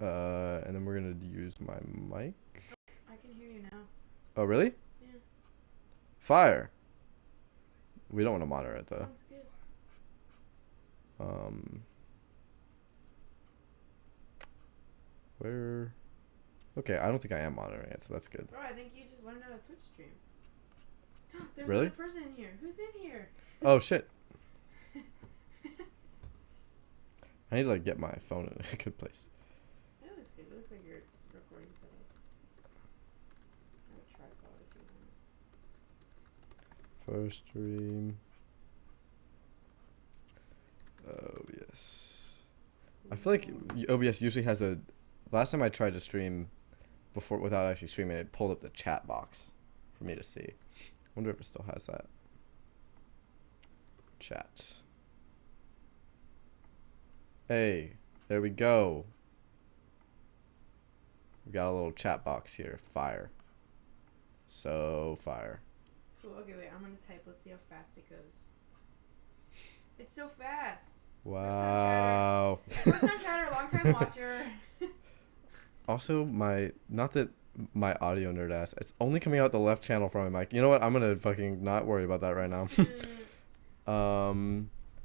And then we're gonna use my mic. I can hear you now. Oh, really? Yeah. Fire. We don't want to monitor it though. Sounds good. Um, where? Okay, I don't think I am monitoring it, so that's good. Bro, I think you just learned how to Twitch stream. There's Really? another person in here. Who's in here? Oh shit. I need to like get my phone in a good place. It looks good. It looks like your recording setup. I have a tripod if you want. First stream. OBS. I feel like OBS usually has a. Last time I tried to stream before without actually streaming, it pulled up the chat box for me to see. Wonder if it still has that. Chat. Hey, there we go. We got a little chat box here. Fire. So fire. Cool. Okay, wait. I'm gonna type. Let's see how fast it goes. It's so fast. Wow. First time chatter, long time watcher. Also, not that my audio nerd ass, it's only coming out the left channel from my mic. You know what? I'm gonna fucking not worry about that right now.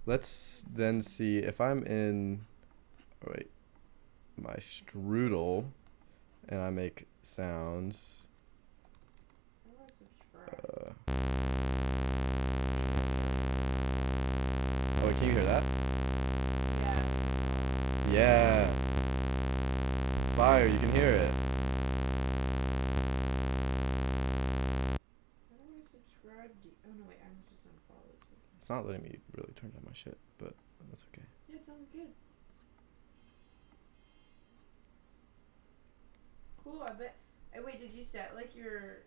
Let's then see if I'm in. Oh, wait, my strudel, and I make sounds. How do I subscribe? Oh, wait, can you hear that? Yeah. Yeah. Fire, you can hear it. How do I subscribe? Oh no, wait. I was just unfollowed. It's not letting me really turn down my shit, but that's okay. Yeah, it sounds good. Cool. I bet. Wait, did you set like your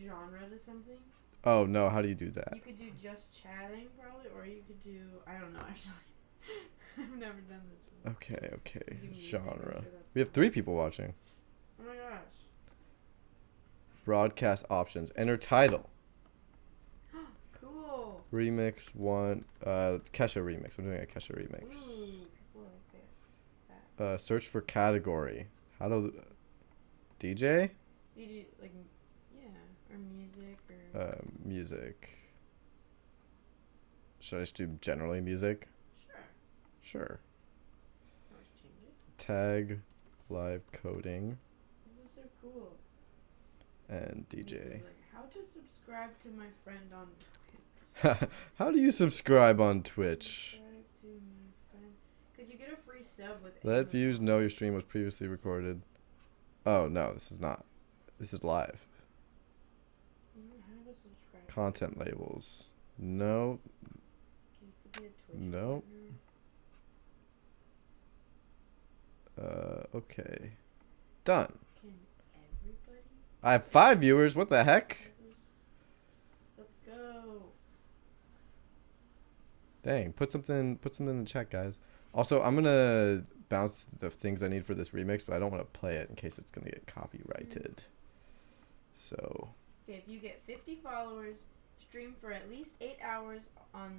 genre to something? Oh no, how do you do that? You could do just chatting probably, or you could do I don't know actually. I've never done this before. Okay. Do music, Genre. I'm sure that's We have fine. 3 people watching. Oh my gosh. Broadcast options. Enter title. Cool. Remix 1. Kesha remix. I'm doing a Kesha remix. Ooh, people like that. Search for category. How do DJ? You do like or music or Music. Should I just do generally music? sure. Sure. Always change it. Tag, live coding, This is so cool. and You could be DJ. like, how to subscribe to my friend on Twitch. How do you subscribe on Twitch? Subscribe to my friend. Because you get a free sub with Let Amazon. views know your stream was previously recorded. Oh no, this is not. This is live. You don't have a subscribe. Content labels. No. You have to be a Twitch No. partner. Okay. Done. Can everybody? I have 5 viewers. What the heck? Let's go. Dang. Put something in the chat, guys. Also, I'm gonna bounce the things I need for this remix, but I don't want to play it in case it's gonna get copyrighted. So. Okay, if you get 50 followers, stream for at least 8 hours on,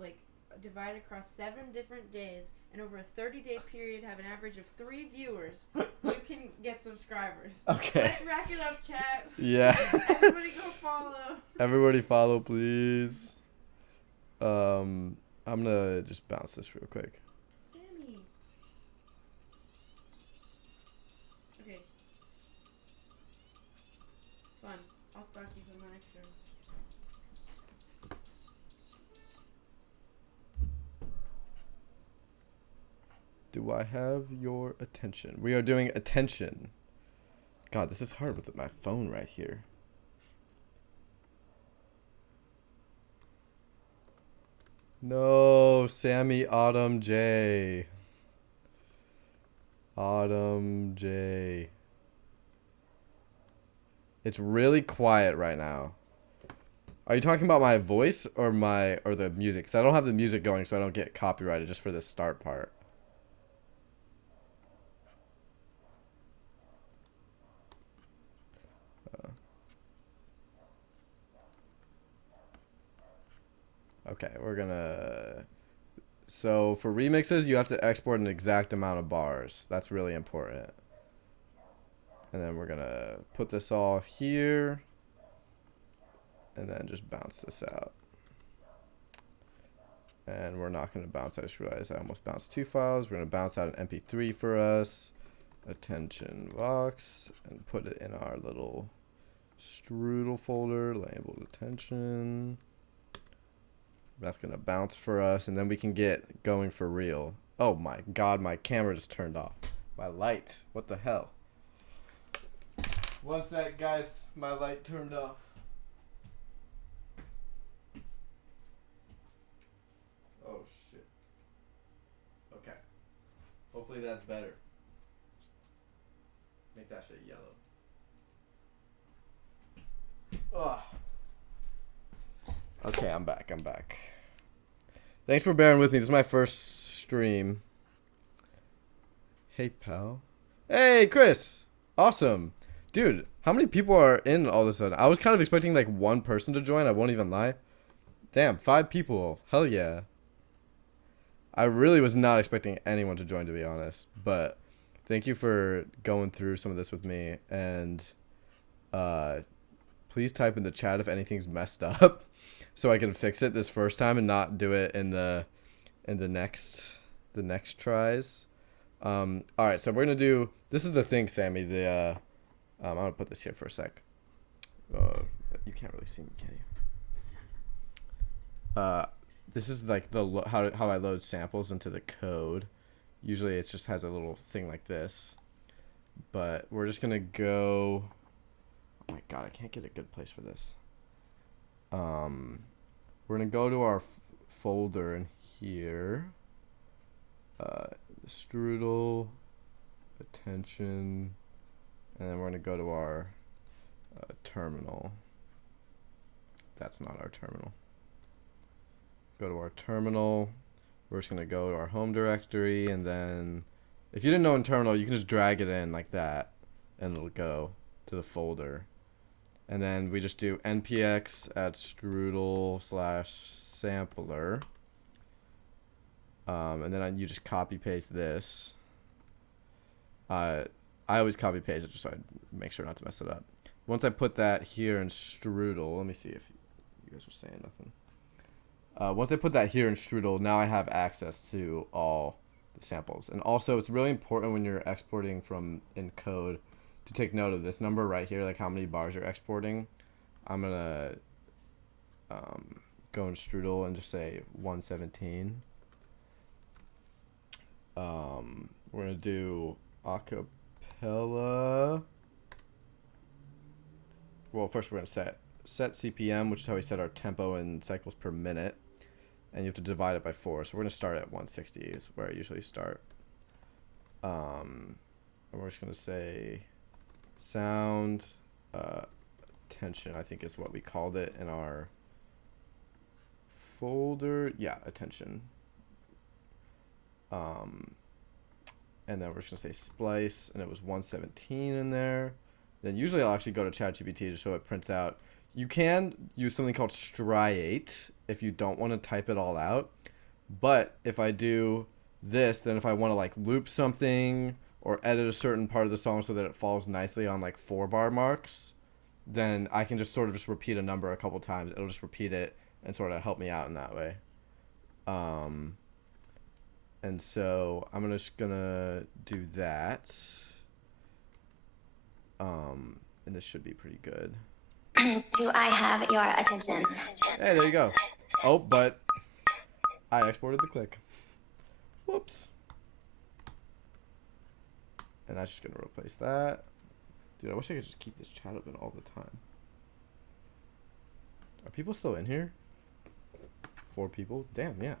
like, divided across 7 different days, and over a 30-day period have an average of 3 viewers, you can get subscribers. Okay. Let's rack it up, chat. Yeah. Everybody go follow. Everybody follow, please. I'm gonna just bounce this real quick. Sammy. Okay. Fun. I'll stalk you for my next turn. Do I have your attention? We are doing attention. God, this is hard with my phone right here. No, Sammy Autumn J. Autumn J. It's really quiet right now. Are you talking about my voice or the music? Because I don't have the music going, so I don't get copyrighted just for the start part. Okay, we're gonna So for remixes, you have to export an exact amount of bars. That's really important. And then we're gonna put this all here, and then just bounce this out. And we're not gonna bounce. I just realized I almost bounced 2 files. We're gonna bounce out an MP3 for us, attention box, and put it in our little strudel folder labeled attention. That's gonna bounce for us, and then we can get going for real. Oh my god, my camera just turned off. My light. What the hell? One sec, guys. My light turned off. Oh shit. Okay. Hopefully that's better. Make that shit yellow. Ugh. Okay, I'm back. Thanks for bearing with me. This is my first stream. Hey, pal. Hey, Chris. Awesome. Dude, how many people are in all of a sudden? I was kind of expecting like 1 person to join. I won't even lie. Damn, 5 people. Hell yeah. I really was not expecting anyone to join, to be honest. But thank you for going through some of this with me. And please type in the chat if anything's messed up, so I can fix it this first time and not do it in the next tries. All right, so we're gonna do. This is the thing, Sammy. I'm gonna put this here for a sec. You can't really see me, can you? This is like how I load samples into the code. Usually it just has a little thing like this, but we're just gonna go. Oh my god, I can't get a good place for this. We're gonna go to our folder in here. Strudel, attention, and then we're gonna go to our terminal. That's not our terminal. Go to our terminal. We're just gonna go to our home directory, and then if you didn't know in terminal, you can just drag it in like that, and it'll go to the folder. And then we just do npx at strudel/sampler. And then you just copy paste this. I always copy paste it just so I make sure not to mess it up. Once I put that here in strudel, let me see if you guys are saying nothing. Once I put that here in strudel, now I have access to all the samples. And also, it's really important when you're exporting from in code to take note of this number right here, like how many bars you're exporting. I'm gonna go in strudel and just say 117. We're gonna do acapella. Well, first we're gonna set CPM, which is how we set our tempo in cycles per minute, and you have to divide it by 4. So we're gonna start at 160 is where I usually start. And we're just gonna say sound attention, I think is what we called it in our folder. Yeah, attention. And then we're just gonna say splice, and it was 117 in there. Then usually I'll actually go to ChatGPT to show it prints out. You can use something called striate if you don't want to type it all out. But if I do this, then if I want to like loop something or edit a certain part of the song so that it falls nicely on like 4-bar marks, then I can just sort of just repeat a number a couple times. It'll just repeat it and sort of help me out in that way. And so I'm just gonna do that. And this should be pretty good. Do I have your attention? Hey, there you go. Oh, but I exported the click. Whoops. And that's just gonna replace that. Dude, I wish I could just keep this chat open all the time. Are people still in here? 4 people? Damn, yeah.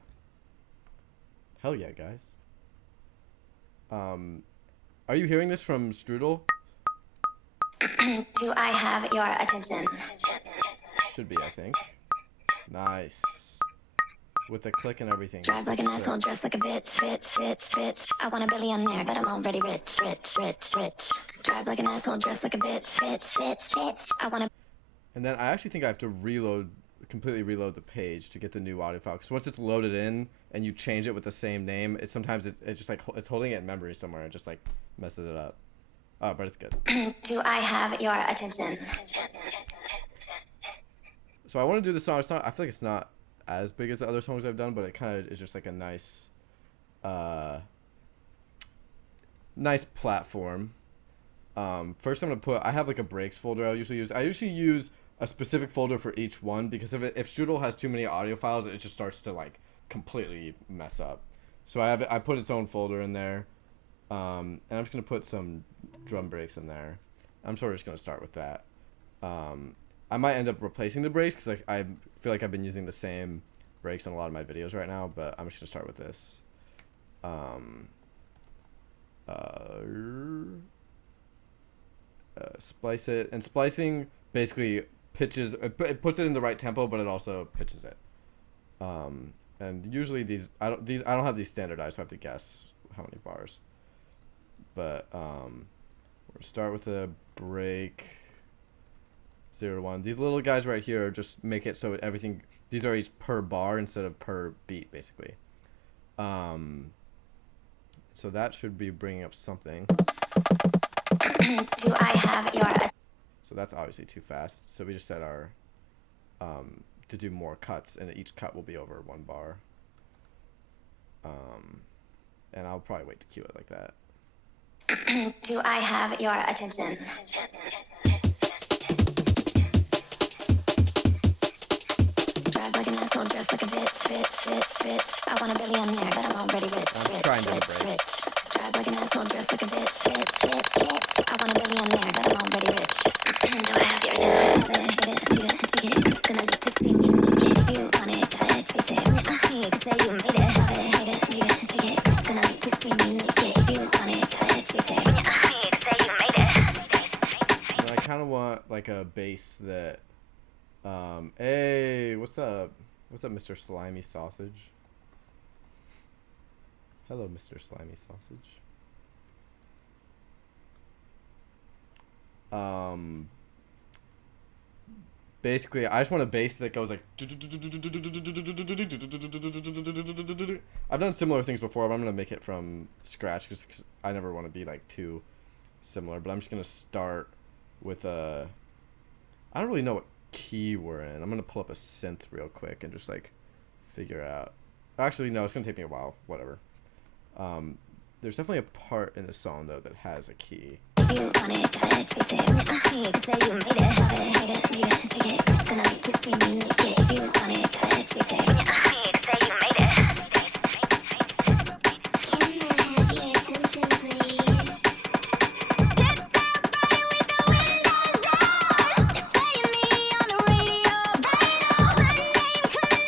Hell yeah, guys. Are you hearing this from Strudel? Do I have your attention? Should be, I think. Nice. With the click and everything. Drive like an asshole, dress like a bitch, bitch, bitch, bitch. I want a billionaire, but I'm already rich, rich, rich, rich. Drive like an asshole, dress like a bitch, bitch, bitch, bitch. I want a... And then I actually think I have to reload completely reload the page to get the new audio file. Because once it's loaded in and you change it with the same name, it sometimes it's just like it's holding it in memory somewhere and just like messes it up. Oh, but it's good. Do I have your attention? So I want to do the song. It's not. I feel like it's not as big as the other songs I've done, but it kind of is just like a nice, nice platform. First I'm gonna put. I have like a breaks folder. I usually use a specific folder for each one because if Strudel has too many audio files, it just starts to like completely mess up. So I put its own folder in there, and I'm just gonna put some drum breaks in there. I'm sort of just gonna start with that. I might end up replacing the breaks because like I feel like I've been using the same breaks in a lot of my videos right now, but I'm just gonna start with this. Splice it, and splicing basically pitches it puts it in the right tempo, but it also pitches it. And usually I don't have these standardized, so I have to guess how many bars. But we'll start with a break 0 to 1. These little guys right here just make it so everything. These are each per bar instead of per beat, basically. So that should be bringing up something. Do I have your So that's obviously too fast. So we just set our to do more cuts, and each cut will be over 1 bar. And I'll probably wait to cue it like that. Do I have your attention? Drive like an asshole, dress like a bitch. I want a billionaire, but I'm already rich. I'm trying to break. Drive like an asshole, dress like a bitch. I want a billionaire, but I'm already rich. Do I have your attention? Gonna get to see me naked. If you want it, gotta chase it. You can say you made it. Take it. Gonna get to see me naked. If you want it, gotta chase it. You can say you made it. And I kind of want like a bass that, hey, what's up? What's up, Mr. Slimy Sausage? Hello, Mr. Slimy Sausage. Basically, I just want a bass that goes like. I've done similar things before, but I'm gonna make it from scratch because I never want to be like too similar. But I'm just gonna start with a. I don't really know what key we're in. I'm gonna pull up a synth real quick and just like figure out. Actually, no, it's gonna take me a while. Whatever. There's definitely a part in the song though that has a key. You want it, gotta chase it. You can say you made it. Take it. Gonna like to see me naked. If you want it, gotta chase it. You can say you made it. Can I have your attention, please? Sit somebody with the windows down. They're playing me on the radio right now. My name coming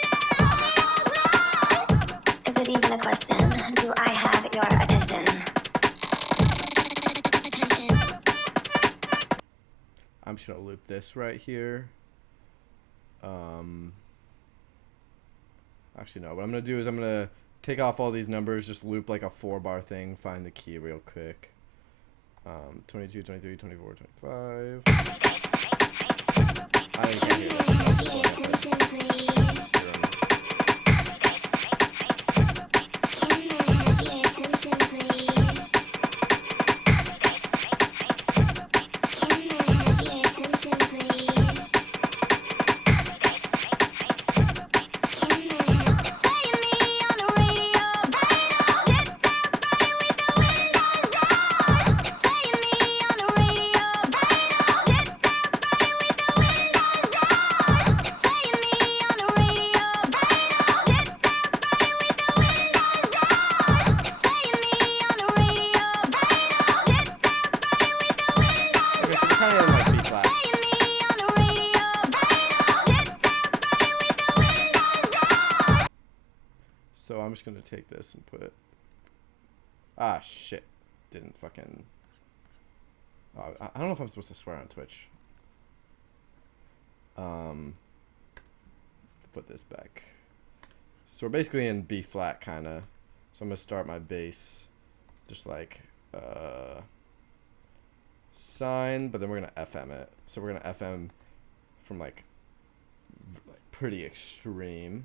out. Is it even a question? Do I have your attention? I'm just gonna loop this right here. Actually no, what I'm gonna do is I'm gonna take off all these numbers, just loop like a 4-bar thing, find the key real quick. 22, 23, 24, 25. I didn't get here. So I'm just gonna take this and put. Ah shit! Didn't fucking. I don't know if I'm supposed to swear on Twitch. Put this back. So we're basically in B flat kinda. So I'm gonna start my bass, just like sign, but then we're gonna FM it. So we're gonna FM from like pretty extreme.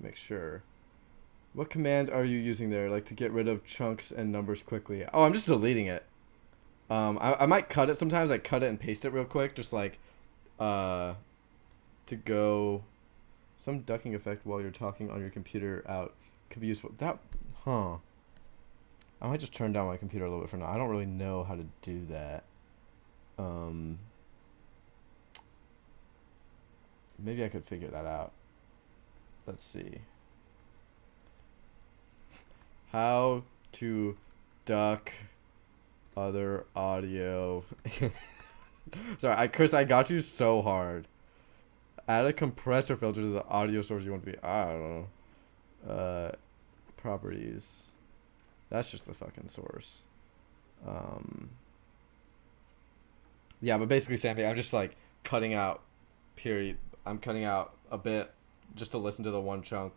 Make sure. What command are you using there, like to get rid of chunks and numbers quickly? Oh, I'm just deleting it. I might cut it sometimes. Like cut it and paste it real quick, just like, to go. Some ducking effect while you're talking on your computer out could be useful. That, huh? I might just turn down my computer a little bit for now. I don't really know how to do that. Maybe I could figure that out. Let's see. How to duck other audio. Sorry, Chris, I got you so hard. Add a compressor filter to the audio source you want to be. I don't know. Properties. That's just the fucking source. Yeah, but basically, Sammy, I'm just like cutting out. Period. I'm cutting out a bit just to listen to the one chunk,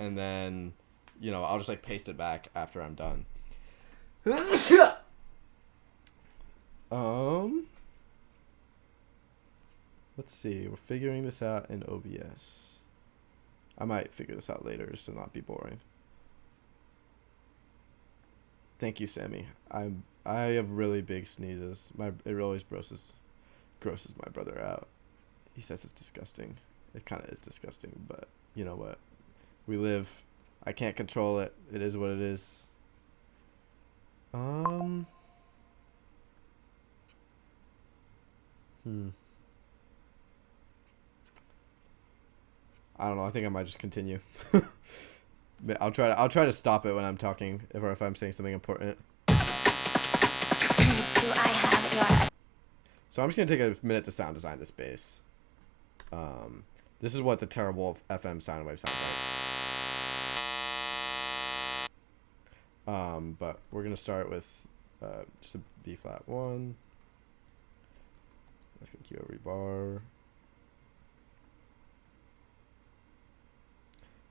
and then, you know, I'll just like paste it back after I'm done. Let's see. We're figuring this out in OBS. I might figure this out later just to not be boring. Thank you, Sammy. I have really big sneezes. It always grosses my brother out. He says it's disgusting. It kind of is disgusting, but you know what? We live. I can't control it. It is what it is. I don't know. I think I might just continue. I'll try to stop it when I'm talking if I'm saying something important. Do I have your So I'm just gonna take a minute to sound design this bass. This is what the terrible FM sound wave sounds like. But we're gonna start with just a B flat 1. Let's get cue every bar.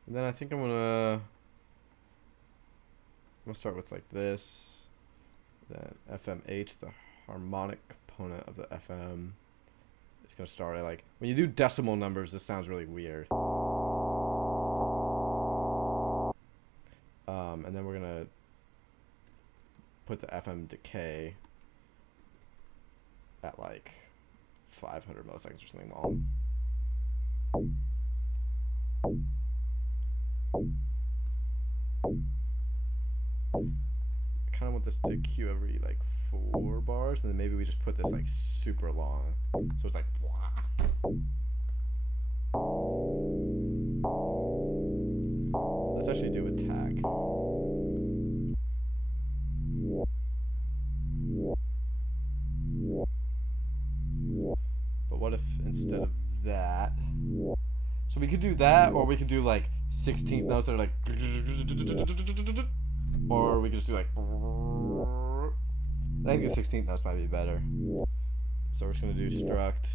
And then I think I'm gonna start with like this. Then FMH, the harmonic component of the FM. It's gonna start at like, when you do decimal numbers, this sounds really weird. And then we're gonna put the FM decay at like 500 milliseconds or something long. I kind of want this to cue every like 4 bars, and then maybe we just put this like super long, so it's like let's actually do attack. But what if instead of that, so we could do that, or we could do like 16th notes that are like, or we could just do like, I think the 16th notes might be better. So we're just gonna do struct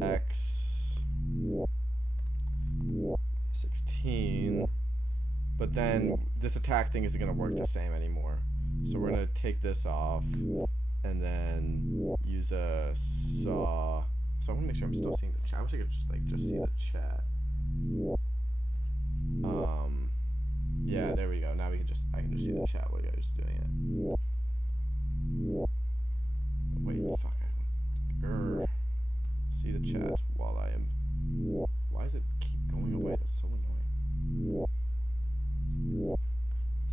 x 16, but then this attack thing isn't gonna work the same anymore. So we're gonna take this off and then use a saw. So I want to make sure I'm still seeing the chat. I wish I could just see the chat. Yeah, there we go. Now I can just see the chat while you guys are doing it. Wait, fuck. See the chat while I am. Why does it keep going away? That's so annoying.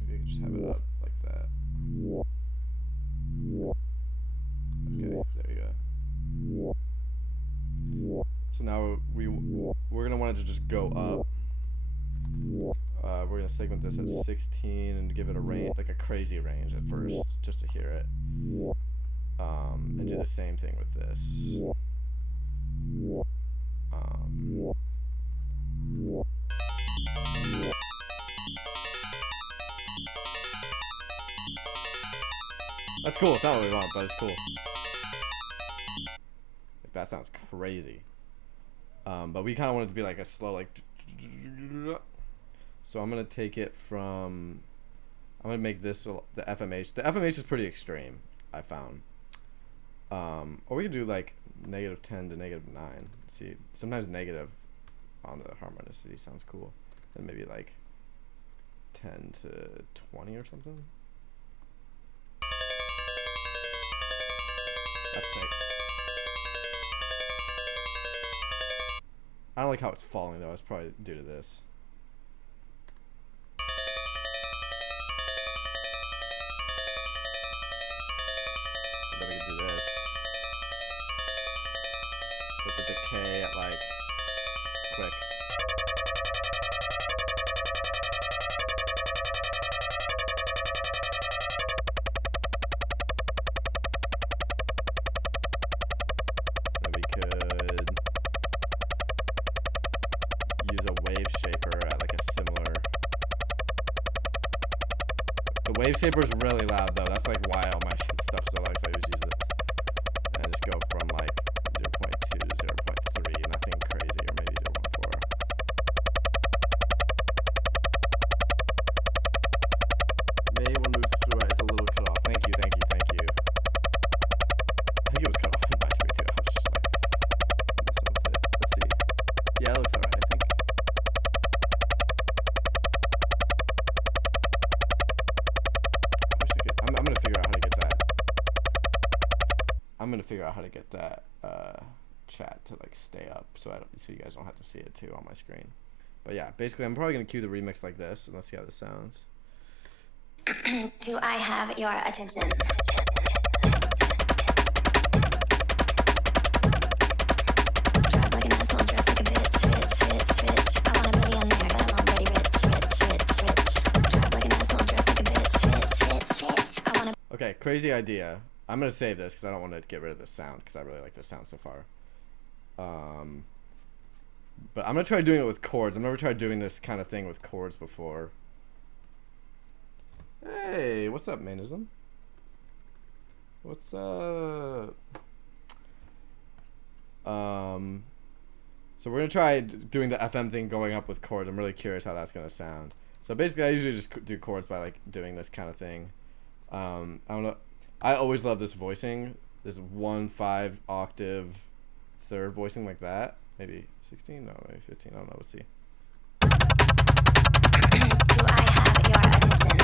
Maybe I can just have it up like that. Okay, there you go. So now we're gonna want it to just go up. We're gonna segment this at 16 and give it a range, like a crazy range at first, just to hear it. And do the same thing with this. That's cool. It's not what we want, but it's cool. That sounds crazy. But we kind of want it to be like a slow, like. So I'm gonna take it from. I'm gonna make this the FMH. The FMH is pretty extreme, I found. Or we could do like -10 to -9. See, sometimes negative on the harmonicity sounds cool. And maybe like 10 to 20 or something. That's sick. I don't like how it's falling though. It's probably due to this. Then we can do this. Put the decay at like quick. Then we could use a wave shaper at like a similar. The wave shaper is really loud though. That's like why all my stuff so loud. So I just use this and just go from like 0.2 to 0.3, nothing crazy, or maybe 0.4. Maybe one moves through it. It's a little cut off. Thank you, thank you, thank you. I think it was cut off in my screen too. I was just like messing with it. Let's see. Yeah, it looks alright, I think. I wish I could. I'm gonna figure out how to get that. I'm gonna figure out how to get that chat to like stay up, so so you guys don't have to see it too on my screen. But yeah, basically, I'm probably gonna cue the remix like this, and let's see how this sounds. Do I have your attention? Drive like an asshole, dress like a bitch. I want a millionaire, but I'm already rich. Drive like an asshole, dress like a bitch. I want a Okay, crazy idea. I'm gonna save this because I don't want to get rid of this sound because I really like this sound so far. But I'm gonna try doing it with chords. I've never tried doing this kind of thing with chords before. Hey, what's up, Manism? What's up? So we're gonna try doing the FM thing going up with chords. I'm really curious how that's gonna sound. So basically, I usually just do chords by like doing this kind of thing. I don't know. I always love this voicing. This 1/5 octave third voicing like that. Maybe 16? No, maybe 15. I don't know. We'll see. Do I have your attention?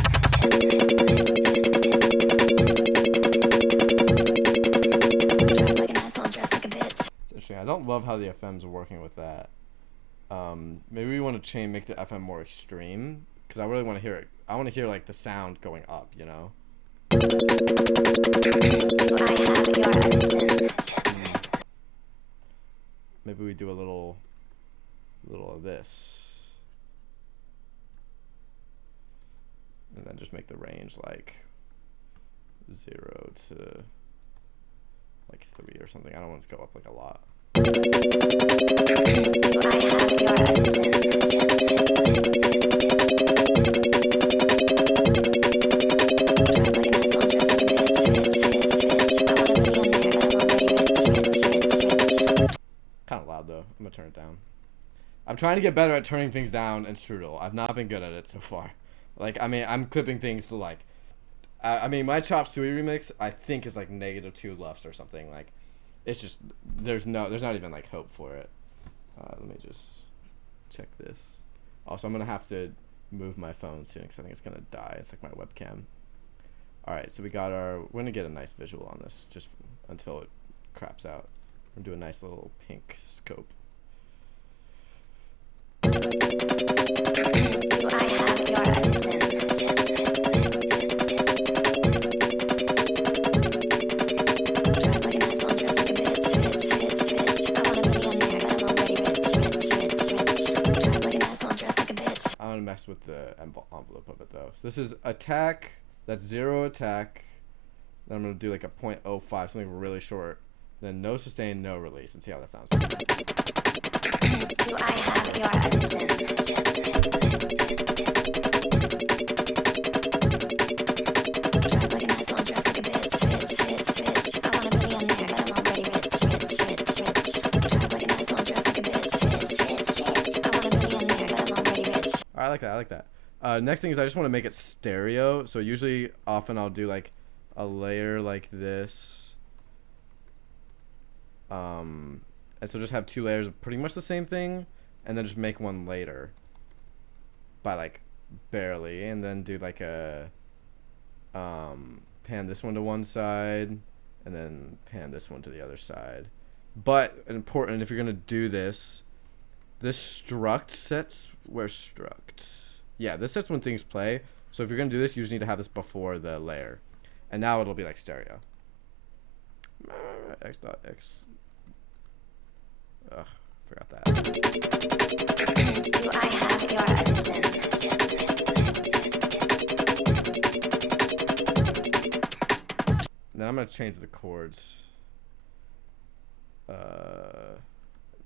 Drive like an asshole, dress like a bitch. It's interesting. I don't love how the FMs are working with that. Maybe we want to make the FM more extreme because I really want to hear it. I want to hear like the sound going up, you know. Do I have your attention? Maybe we do a little of this, and then just make the range like 0 to like 3 or something. I don't want it to go up like a lot. Do I have your attention? Drive like an asshole, dress like a bitch. I want a millionaire, but I'm already rich. Kind of loud though. I'm gonna turn it down. I'm trying to get better at turning things down in Strudel. I've not been good at it so far. Like, I mean, I'm clipping things to like, I mean, my Chop Suey remix I think is like -2 LUFS or something. Like, it's just there's not even like hope for it. Let me just check this. Also, I'm gonna have to move my phone soon because I think it's gonna die. It's like my webcam. All right, so we're gonna get a nice visual on this just until it craps out. I'm gonna do a nice little pink scope. Do I have your attention? Drive like an asshole, dress like a bitch. I want a millionaire, but I'm already rich. Drive like an asshole, dress like a bitch. I'm gonna mess with the envelope of it though. So this is attack. That's 0 attack. Then I'm gonna do like a 0.05, something really short. Then no sustain, no release, and see how that sounds. Do I have your attention? Drive like an asshole, dress like a bitch. I want a millionaire, but I'm already rich. Drive like an asshole, dress like a bitch. I want a millionaire, but I'm already rich. All right, I like that. I like that. Next thing is I just want to make it stereo. So usually, often I'll do like a layer like this. And so just have 2 layers of pretty much the same thing, and then just make one later by like barely, and then do like a pan this one to one side and then pan this one to the other side. But important, if you're gonna do this struct sets where struct. Yeah, this sets when things play. So if you're gonna do this, you just need to have this before the layer. And now it'll be like stereo. X dot X. Ugh, forgot that. Do I have your attention? Then I'm gonna change the chords.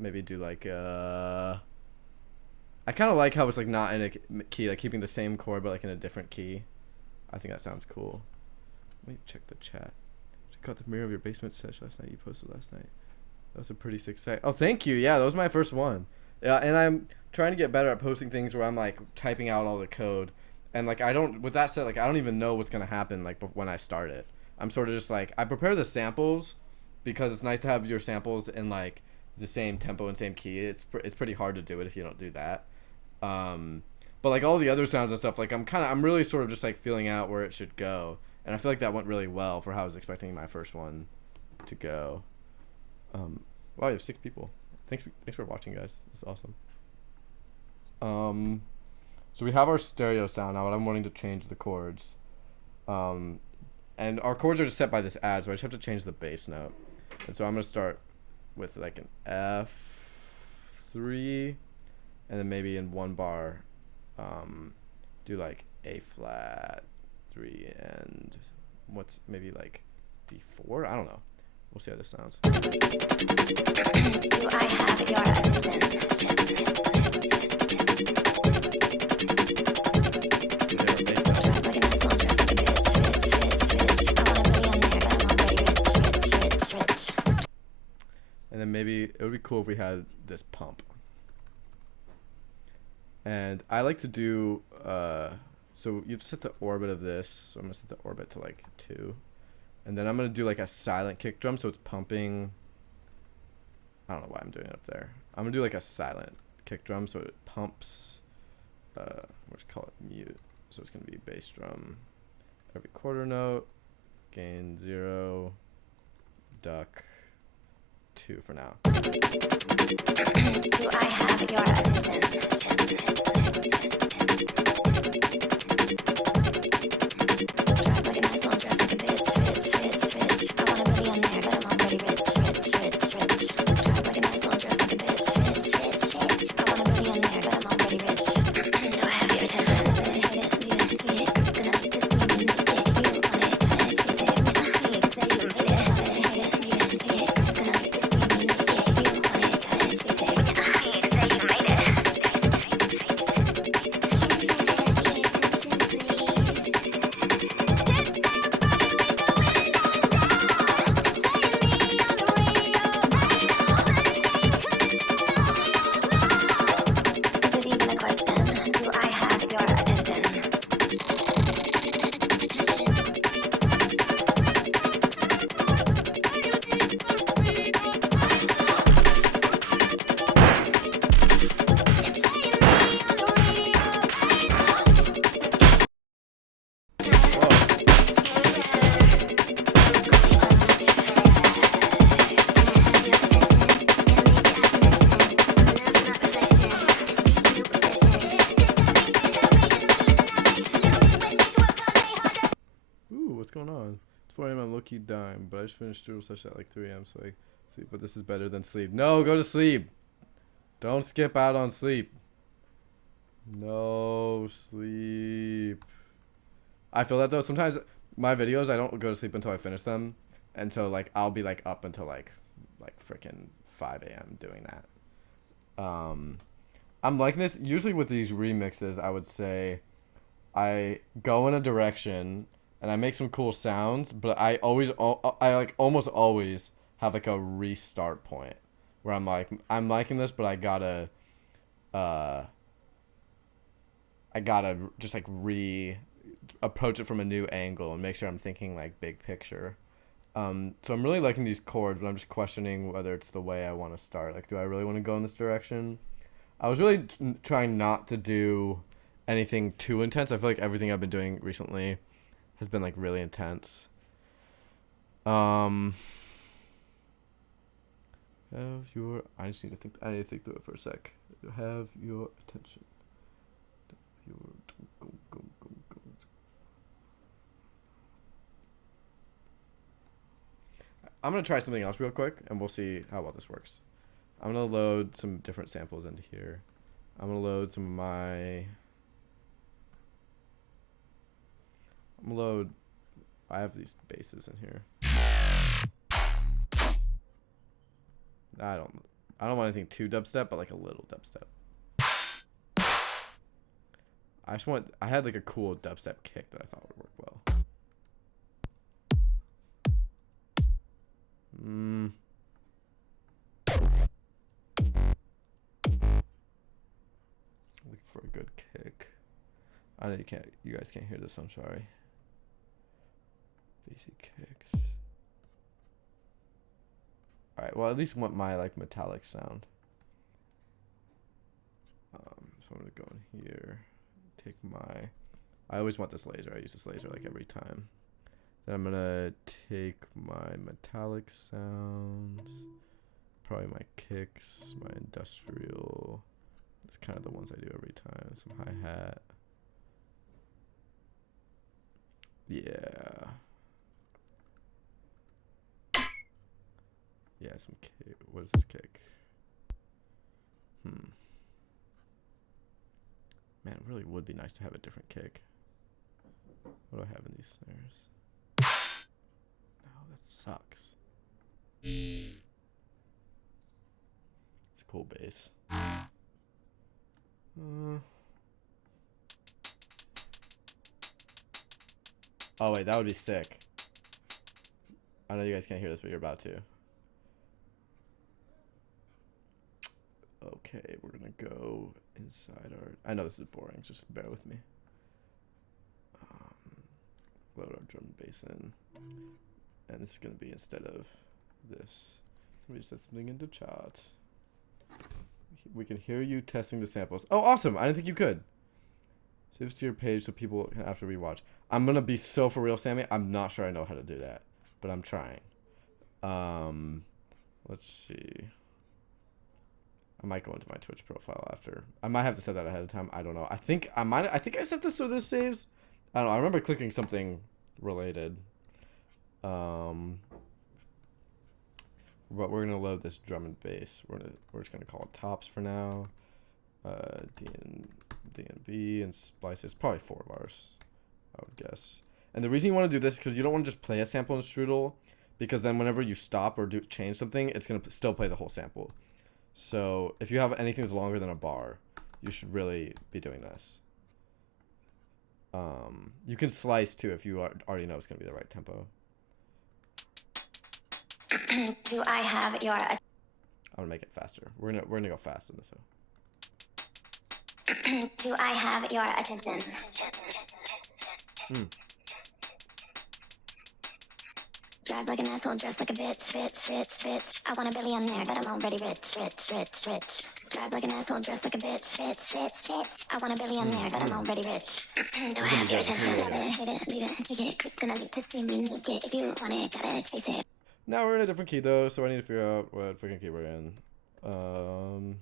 Maybe do like I kind of like how it's like not in a key, like keeping the same chord but like in a different key. I think that sounds cool. Let me check the chat. Check out the mirror of your basement sesh last night. You posted last night. That was a pretty sick site. Oh, thank you. Yeah, that was my first one. Yeah, and I'm trying to get better at posting things where I'm like typing out all the code, and like I don't. With that said, like I don't even know what's gonna happen like when I start it. I'm sort of just like I prepare the samples because it's nice to have your samples in like the same tempo and same key. It's pretty hard to do it if you don't do that. But like all the other sounds and stuff, like I'm really sort of just like feeling out where it should go, and I feel like that went really well for how I was expecting my first one to go. Wow, you have 6 people. Thanks for watching, guys. This is awesome. So we have our stereo sound now, but I'm wanting to change the chords. And our chords are just set by this add, so I just have to change the bass note. And so I'm gonna start with like an F3, and then maybe in one bar, do like A flat 3 and what's maybe like D4. I don't know. We'll see how this sounds. Do I have your attention? And then maybe it would be cool if we had this pump. And I like to do, so you've set the orbit of this, so I'm gonna set the orbit to like 2. And then I'm gonna do like a silent kick drum, so it's pumping. I don't know why I'm doing it up there. I'm gonna do like a silent kick drum, so it pumps, let's call it mute. So it's gonna be bass drum every quarter note, gain 0, duck 2 for now. Do I have your attention? Drive like an asshole, dress like a bitch. I want a millionaire, but I'm already rich. Drive like an asshole, dress like a bitch. I want a millionaire, but I'm already rich. Do I have your attention? Hate it, leave it, gonna like to see me make it. You want it, gotta chase it. Say you made it. Hate it, leave it, gonna like to see me make it. You want it, gotta chase it. Say you made it. Is it even a question? Do I have your attention? Ooh, what's going on? It's 4 a.m. I'm low-key dying, but I just finished doodle session at like 3 a.m. so I sleep. But this is better than sleep. No, go to sleep. Don't skip out on sleep. No sleep. I feel that though. Sometimes my videos, I don't go to sleep until I finish them, until like I'll be like up until like freaking 5 a.m. doing that. I'm liking this. Usually with these remixes, I would say I go in a direction and I make some cool sounds, but I like almost always have like a restart point where I'm like, I'm liking this, but I gotta just like approach it from a new angle and make sure I'm thinking like big picture. So I'm really liking these chords, but I'm just questioning whether it's the way I want to start. Like, do I really want to go in this direction? I was really trying not to do anything too intense. I feel like everything I've been doing recently has been like really intense. Have your I just need to think. I need to think through it for a sec. Have your attention. Your go. I'm gonna try something else real quick, and we'll see how well this works. I'm gonna load some different samples into here. I'm gonna load some of my. I'm gonna load. I have these basses in here. I don't want anything too dubstep, but like a little dubstep. I had like a cool dubstep kick that I thought would work well. Looking for a good kick. I know you guys can't hear this, I'm sorry. Basic kicks. Alright, well at least want my like metallic sound. So I'm gonna go in here, take I always want this laser. I use this laser like every time. Then I'm gonna take my metallic sounds, probably my kicks, my industrial. That's kind of the ones I do every time. Some hi-hat. Yeah. Yeah, some kick. What is this kick? Man, it really would be nice to have a different kick. What do I have in these snares? No, that sucks. It's a cool bass. Oh wait, that would be sick. I know you guys can't hear this, but you're about to. Okay, we're gonna go inside our. I know this is boring, just bear with me. Load our drum and bass in, and this is gonna be instead of this. Let me set something into chat. We can hear you testing the samples. Oh, awesome! I didn't think you could. Save it to your page so people can after rewatch. I'm gonna be so for real, Sammy. I'm not sure I know how to do that, but I'm trying. Let's see. I might go into my Twitch profile after. I might have to set that ahead of time. I don't know. I think I set this so this saves. I don't know. I remember clicking something related. But we're gonna load this drum and bass. We're just gonna call it tops for now. DNB and splices. Probably 4 bars, I would guess. And the reason you want to do this is because you don't want to just play a sample in Strudel, because then whenever you stop or change something, it's gonna still play the whole sample. So if you have anything that's longer than a bar, you should really be doing this. You can slice too if you already know it's gonna be the right tempo. Do I have your? I'm gonna make it faster. We're gonna go fast in this one. Do I have your attention? Drive like an asshole, dress like a bitch. I want a billionaire, but I'm already rich. Drive like an asshole, dress like a bitch. I want a billionaire, but I'm already rich. Do I have your attention? Hate it, leave it, take it. Gonna need to see me naked. If you want it, gotta chase it. Now we're in a different key though, so I need to figure out what freaking key we're in. Go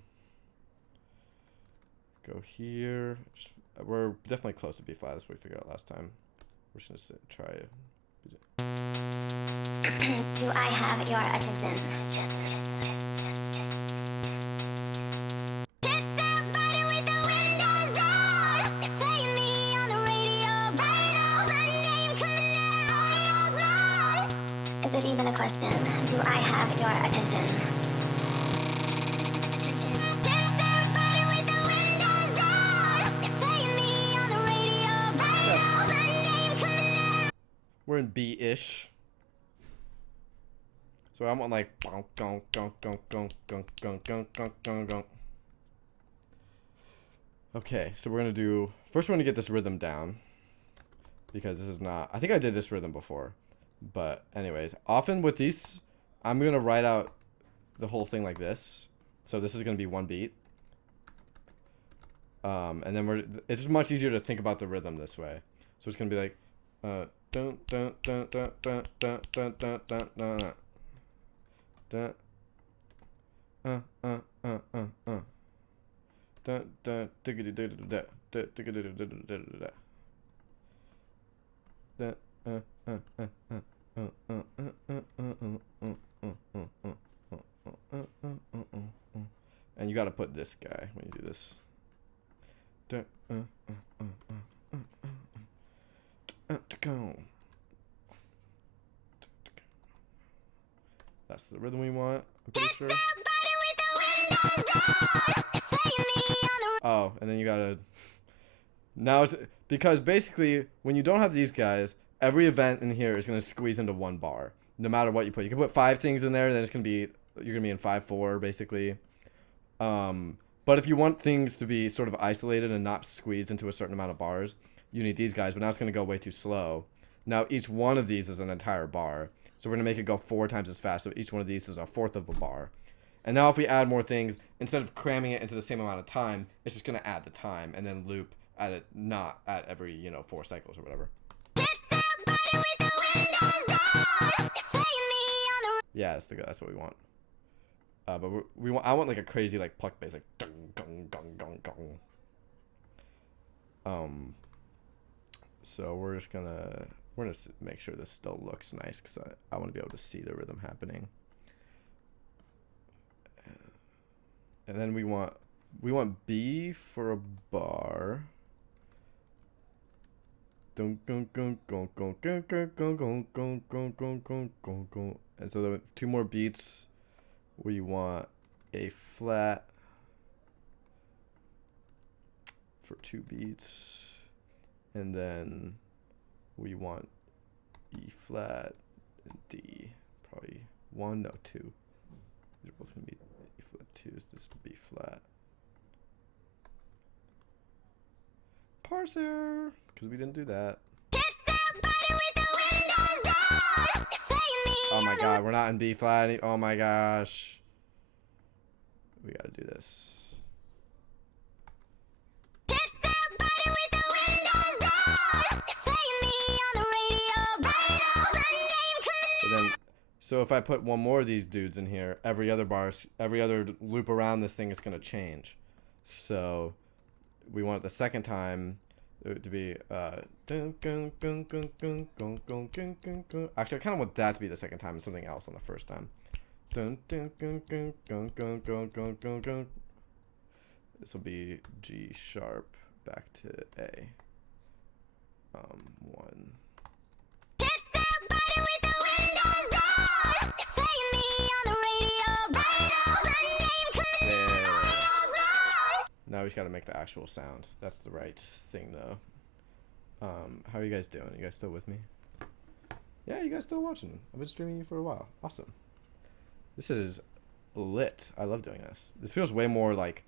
here. We're definitely close to B5. That's what we figured out last time. We're just gonna try it. Do I have your attention? Is it even a question? Do I have your attention? We're in B-ish. So I'm on like Okay, so we're gonna do first we're gonna get this rhythm down, because this is not, I think I did this rhythm before, but anyways, often with these I'm gonna write out the whole thing like this. So this is gonna be one beat, And then it's just much easier to think about the rhythm this way. So it's gonna be like, dun dun dun dun dun dun dun dun dun dun dun. Dun dun diggity da da da diggity da da da da da. And you gotta put this guy when you do this. That's the rhythm we want, I'm pretty sure. Oh, and then you gotta... Now it's... Because basically, when you don't have these guys, every event in here is gonna squeeze into one bar. No matter what you put. You can put 5 things in there, then it's gonna be... You're gonna be in 5/4, basically. But if you want things to be sort of isolated and not squeezed into a certain amount of bars, you need these guys, but now it's gonna go way too slow. Now each one of these is an entire bar. So we're gonna make it go 4 times as fast, so each one of these is 1/4 of a bar. And now if we add more things, instead of cramming it into the same amount of time, it's just gonna add the time and then loop at it, not at every, 4 cycles or whatever. Yeah, that's what we want. But I want like a crazy like pluck bass, like dung gung gung gung gung. So we're gonna make sure this still looks nice because I want to be able to see the rhythm happening. And then we want B for a bar. And so the 2 more beats. We want A flat for 2 beats, and then we want E flat and D, probably 1, no 2. These are both gonna be E flat 2s. This is B flat. Parser, because we didn't do that. Oh my god, we're not in B flat. Oh my gosh. We gotta do this. So if I put one more of these dudes in here, every other loop around this thing is gonna change. So we want the second time to be actually I kind of want that to be the second time and something else on the first time. This will be G sharp back to A. 1. Now we just gotta make the actual sound. That's the right thing, though. How are you guys doing? You guys still with me? Yeah, you guys still watching. I've been streaming you for a while. Awesome. This is lit. I love doing this. This feels way more like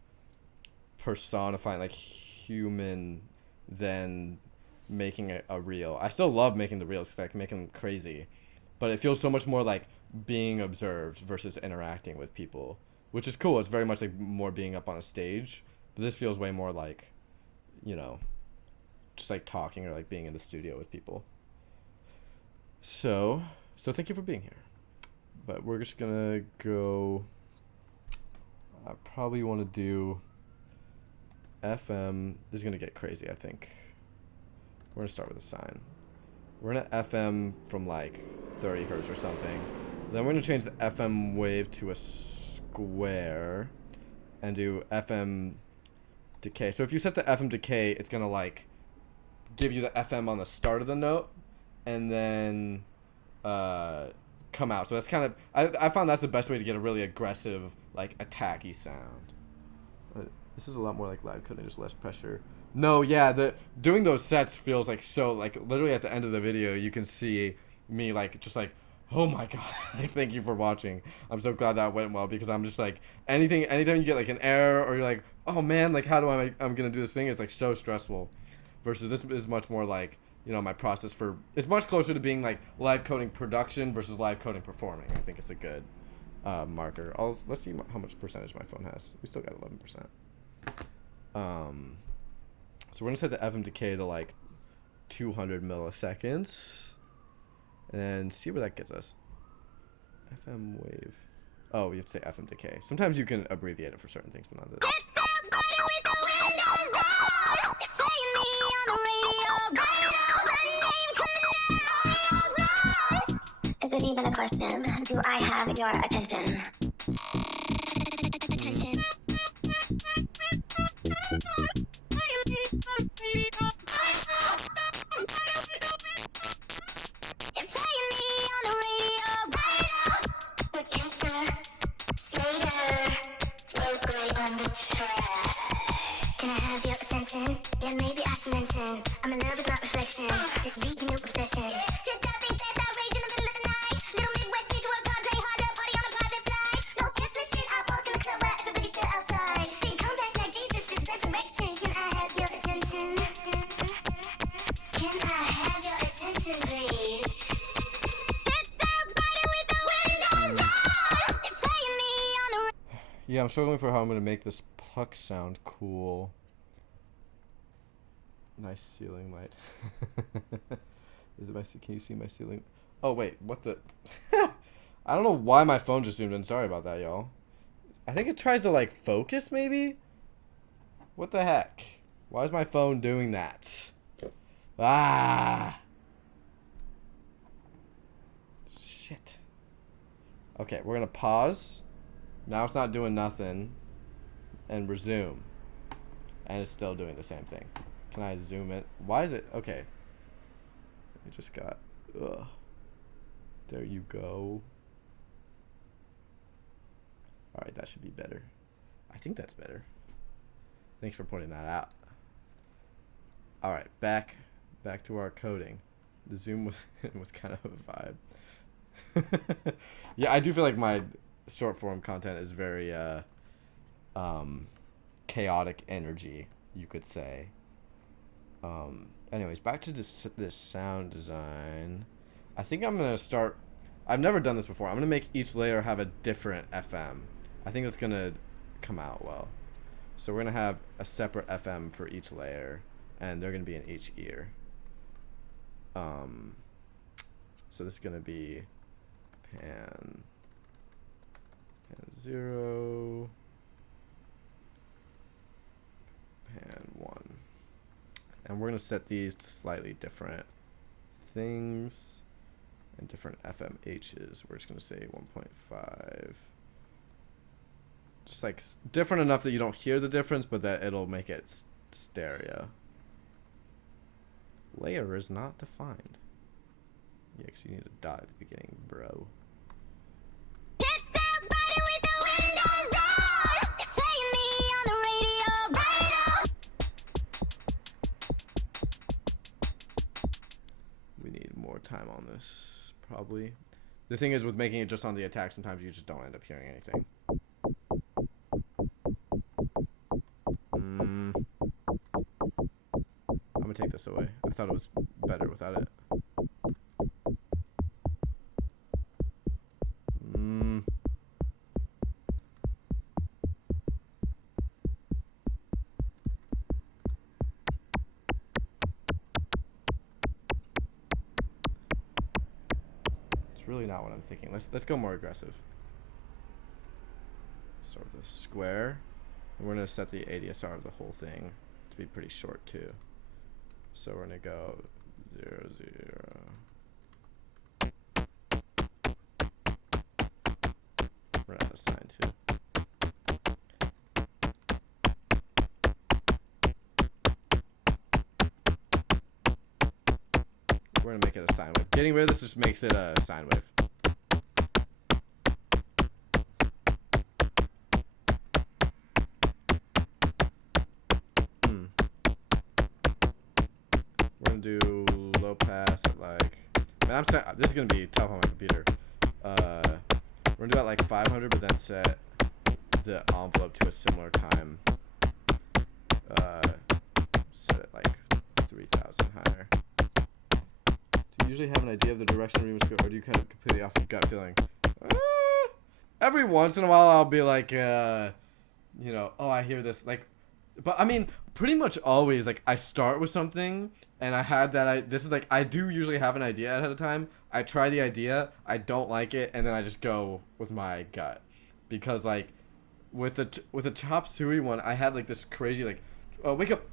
personifying, like human, than making a reel. I still love making the reels because I can make them crazy, but it feels so much more like being observed versus interacting with people, which is cool. It's very much like more being up on a stage. This feels way more like, just like talking or like being in the studio with people. So thank you for being here. But we're just gonna go. I probably want to do FM. This is gonna get crazy, I think. We're gonna start with a sine. We're gonna FM from like 30 hertz or something. Then we're gonna change the FM wave to a square and do FM decay. So if you set the FM decay, it's gonna like give you the FM on the start of the note and then come out. So that's kind of, I found that's the best way to get a really aggressive, like attacky sound. This is a lot more like live coding, just less pressure. No, yeah, doing those sets feels like so, like literally at the end of the video you can see me like just like, oh my god, like thank you for watching. I'm so glad that went well, because I'm just like, anytime you get like an error or you're like, oh man, like how do I'm gonna do this thing, is like so stressful. Versus this is much more like, my process for, it's much closer to being like live coding production versus live coding performing. I think it's a good marker. Let's see how much percentage my phone has. We still got 11%. So we're gonna set the FM decay to like 200 milliseconds, and see where that gets us. FM wave. Oh, we have to say FM decay. Sometimes you can abbreviate it for certain things, but not this. Is it even a question? Do I have your attention? Attention. Can I have your attention? Yeah, maybe I should mention I'm in love with my reflection. This beat, new obsession. Just something fast, outrage in the middle of the night. Little Midwest bitch, work hard, play harder, party on a private flight. No Tesla shit, I walk in the club while everybody's still outside. Then come back like Jesus is resurrection. Can I have your attention? Can I have your attention, please? Sits everybody with the windows down. They're playing me on the. Yeah, I'm struggling for how I'm gonna make this puck sound cool. Nice ceiling light. Is it my? Can you see my ceiling? Oh wait, what the? I don't know why my phone just zoomed in. Sorry about that, y'all. I think it tries to like focus, maybe. What the heck? Why is my phone doing that? Ah. Shit. Okay, we're gonna pause. Now it's not doing nothing. And resume. And it's still doing the same thing. Can I zoom it? Why is it? Okay. It just got. Ugh. There you go. Alright, that should be better. I think that's better. Thanks for pointing that out. Alright, back to our coding. The zoom was kind of a vibe. Yeah, I do feel like my short form content is very chaotic energy, you could say. Anyways, back to this sound design. I think I'm gonna start. I've never done this before. I'm gonna make each layer have a different FM. I think that's gonna come out well. So we're gonna have a separate FM for each layer, and they're gonna be in each ear. So this is gonna be pan 0, pan 1, and we're gonna set these to slightly different things and different FMHs. We're just gonna say 1.5, just like different enough that you don't hear the difference, but that it'll make it stereo. Layer is not defined. Yeah, 'cause you need a dot at the beginning, bro. We need more time on this, probably. The thing is, with making it just on the attack, sometimes you just don't end up hearing anything. I'm gonna take this away. I thought it was better without it. Really not what I'm thinking. Let's go more aggressive. Start with a square. And we're gonna set the ADSR of the whole thing to be pretty short too. So we're gonna go 0, 0. We're gonna add a sign too. We're gonna make it a sine wave. Getting rid of this just makes it a sine wave. We're gonna do low pass at like. Man, this is gonna be tough on my computer. We're gonna do at like 500, but then set the envelope to a similar time. Set it like 3,000 higher. Usually have an idea of the direction we must go, or do you kind of completely off your gut feeling? Every once in a while I'll be like, you know, oh, I hear this. Like, But I mean, pretty much always like I start with something and I had that this is like I do usually have an idea ahead of time. I try the idea, I don't like it, and then I just go with my gut. Because like with the chop suey one, I had like this crazy like wake up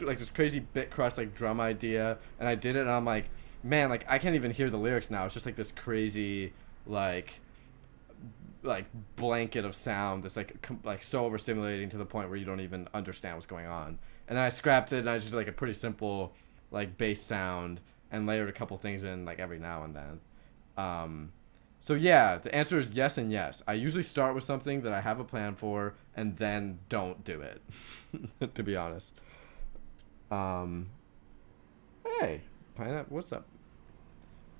like this crazy bit crust like drum idea, and I did it and I'm like, man, like I can't even hear the lyrics now. It's just like this crazy like blanket of sound that's like so overstimulating to the point where you don't even understand what's going on. And then I scrapped it and I just did like a pretty simple like bass sound and layered a couple things in like every now and then. So yeah, the answer is yes and yes. I usually start with something that I have a plan for and then don't do it. To be honest. Hey, pineapple, what's up?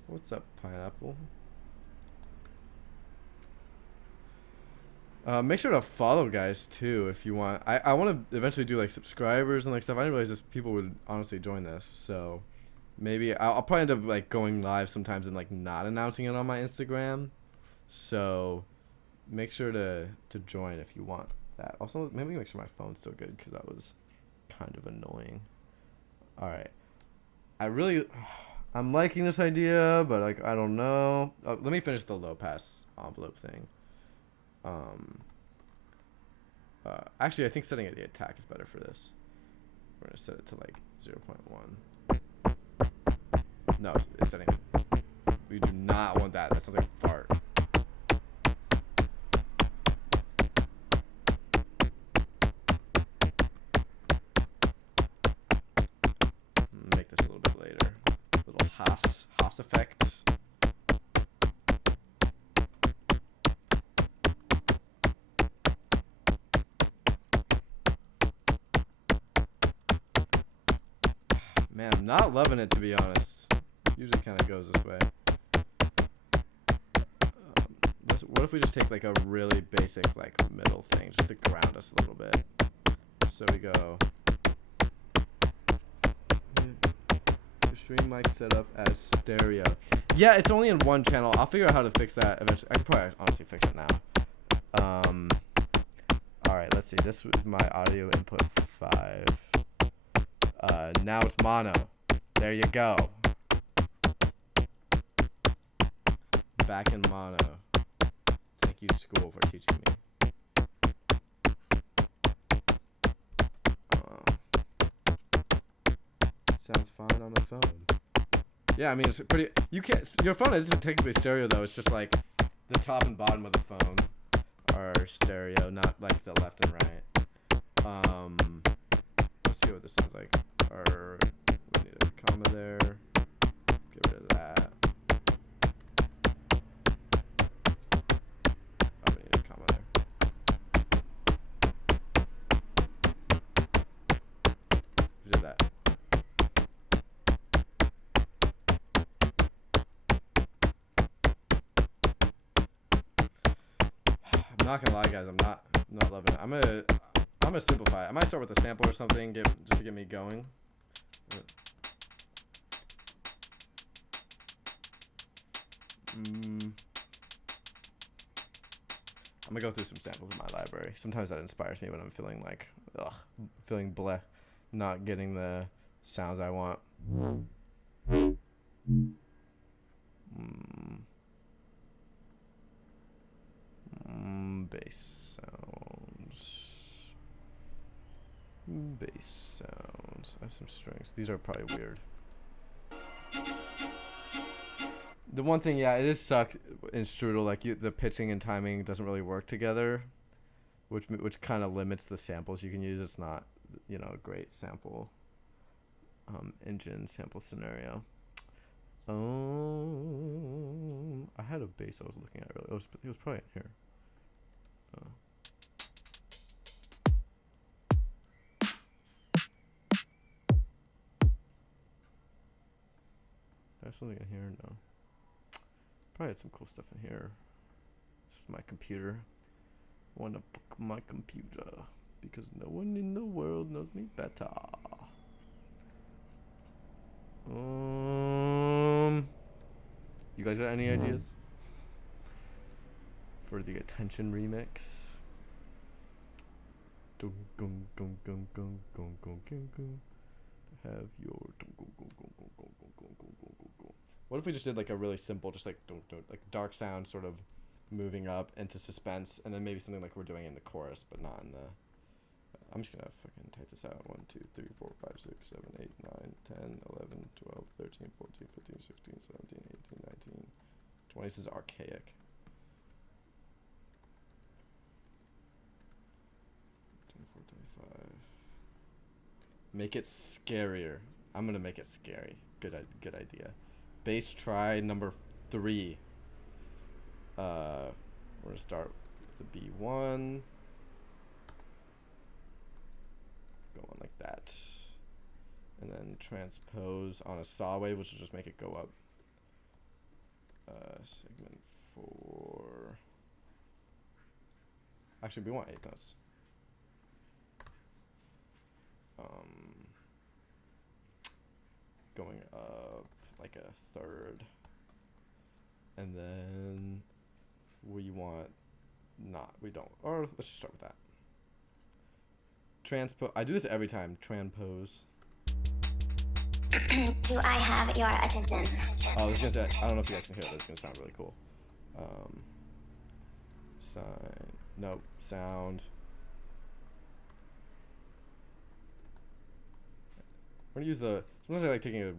What's up, pineapple? Make sure to follow guys too if you want. I want to eventually do like subscribers and like stuff. I didn't realize this people would honestly join this, so maybe I'll probably end up like going live sometimes and like not announcing it on my Instagram. So make sure to join if you want that. Also, maybe make sure my phone's still good because that was kind of annoying. All right, I'm liking this idea, but like I don't know. Let me finish the low pass envelope thing. Actually, I think setting it the attack is better for this. We're gonna set it to like 0.1. No, it's setting. We do not want that. That sounds like a fart. Make this a little bit later. Little Haas effect. Man, I'm not loving it, to be honest. Usually kind of goes this way. What if we just take like a really basic like middle thing just to ground us a little bit? So we go. Your stream mic set up as stereo. Yeah, it's only in one channel. I'll figure out how to fix that eventually. I could probably honestly fix it now. All right, let's see. This was my audio input 5. Now it's mono. There you go. Back in mono. Thank you, school, for teaching me. Sounds fine on the phone. Yeah, I mean, it's pretty. You can't. Your phone isn't technically stereo though. It's just like the top and bottom of the phone are stereo, not like the left and right. Let's see what this sounds like. Or we need a comma there. Get rid of that. Oh, we need a comma there. We did that. I'm not gonna lie, guys. I'm not loving it. I'm gonna simplify it. I might start with a sample or something, just to get me going. I'm gonna go through some samples in my library. Sometimes that inspires me when I'm feeling like, feeling bleh, not getting the sounds I want. Bass sounds. I have some strings. These are probably weird. The one thing, yeah, it is suck in strudel. Like the pitching and timing doesn't really work together, which kind of limits the samples you can use. It's not, a great sample engine sample scenario. I had a bass I was looking at earlier. It was probably in here. There's something in here? No. Probably had some cool stuff in here. This is my computer. I want to book my computer because no one in the world knows me better. You guys got any ideas for the attention remix? Dun, gung, gung, gung, gung, gung, gung, gung, gung. Have your dun, gung, gung, gung, gung, gung, gung, gung, gung, gung, gung, gung. What if we just did like a really simple, just like dun, dun, like dark sound sort of moving up into suspense, and then maybe something like we're doing in the chorus, but not in the. I'm just gonna fucking type this out. 1, 2, 3, 4, 5, 6, 7, 8, 9, 10, 11, 12, 13, 14, 15, 16, 17, 18, 19, 20. This is archaic. 24, 25. Make it scarier. I'm gonna make it scary. Good idea. Bass try number 3. We're gonna start with the B1. Going like that. And then transpose on a saw wave, which will just make it go up. Segment 4. Actually, we want 8 notes. Going up like a third. And then we want we don't. Or let's just start with that. Transpose. I do this every time. Transpose. Do I have your attention? Oh, I was gonna say, I don't know if you guys can hear it, but it's gonna sound really cool. Sign. Nope. Sound. We're gonna use the. Sometimes I like taking a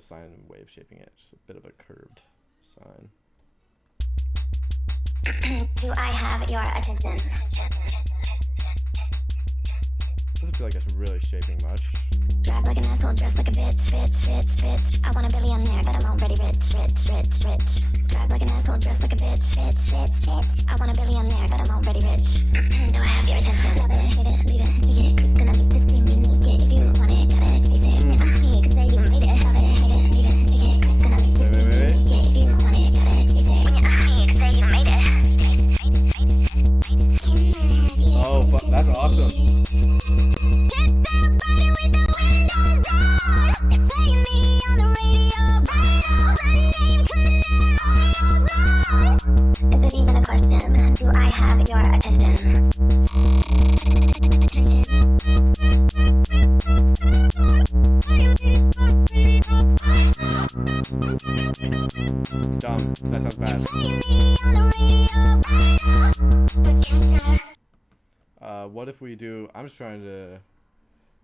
sine and wave shaping it. Just a bit of a curved sine. Do I have your attention? Doesn't feel like it's really shaping much. Drive like an asshole, dress like a bitch, bitch, bitch, bitch. I want a billionaire, but I'm already rich, rich, rich, rich. Drive like an asshole, dress like a bitch, bitch, bitch, bitch. I want a billionaire, but I'm already rich. Do I have your attention? Love it, hate it, leave it, you get it. Gonna need to see me naked. If you want it, gotta chase it. You could say you made it. Love it, hate it, leave it, you get it. Gonna need to see me naked. If you want it, gotta chase it. You could say you made it. Oh, but that's awesome. Is it even a question? Do I have your attention? Dumb. That sounds bad. What if we do? I'm just trying to.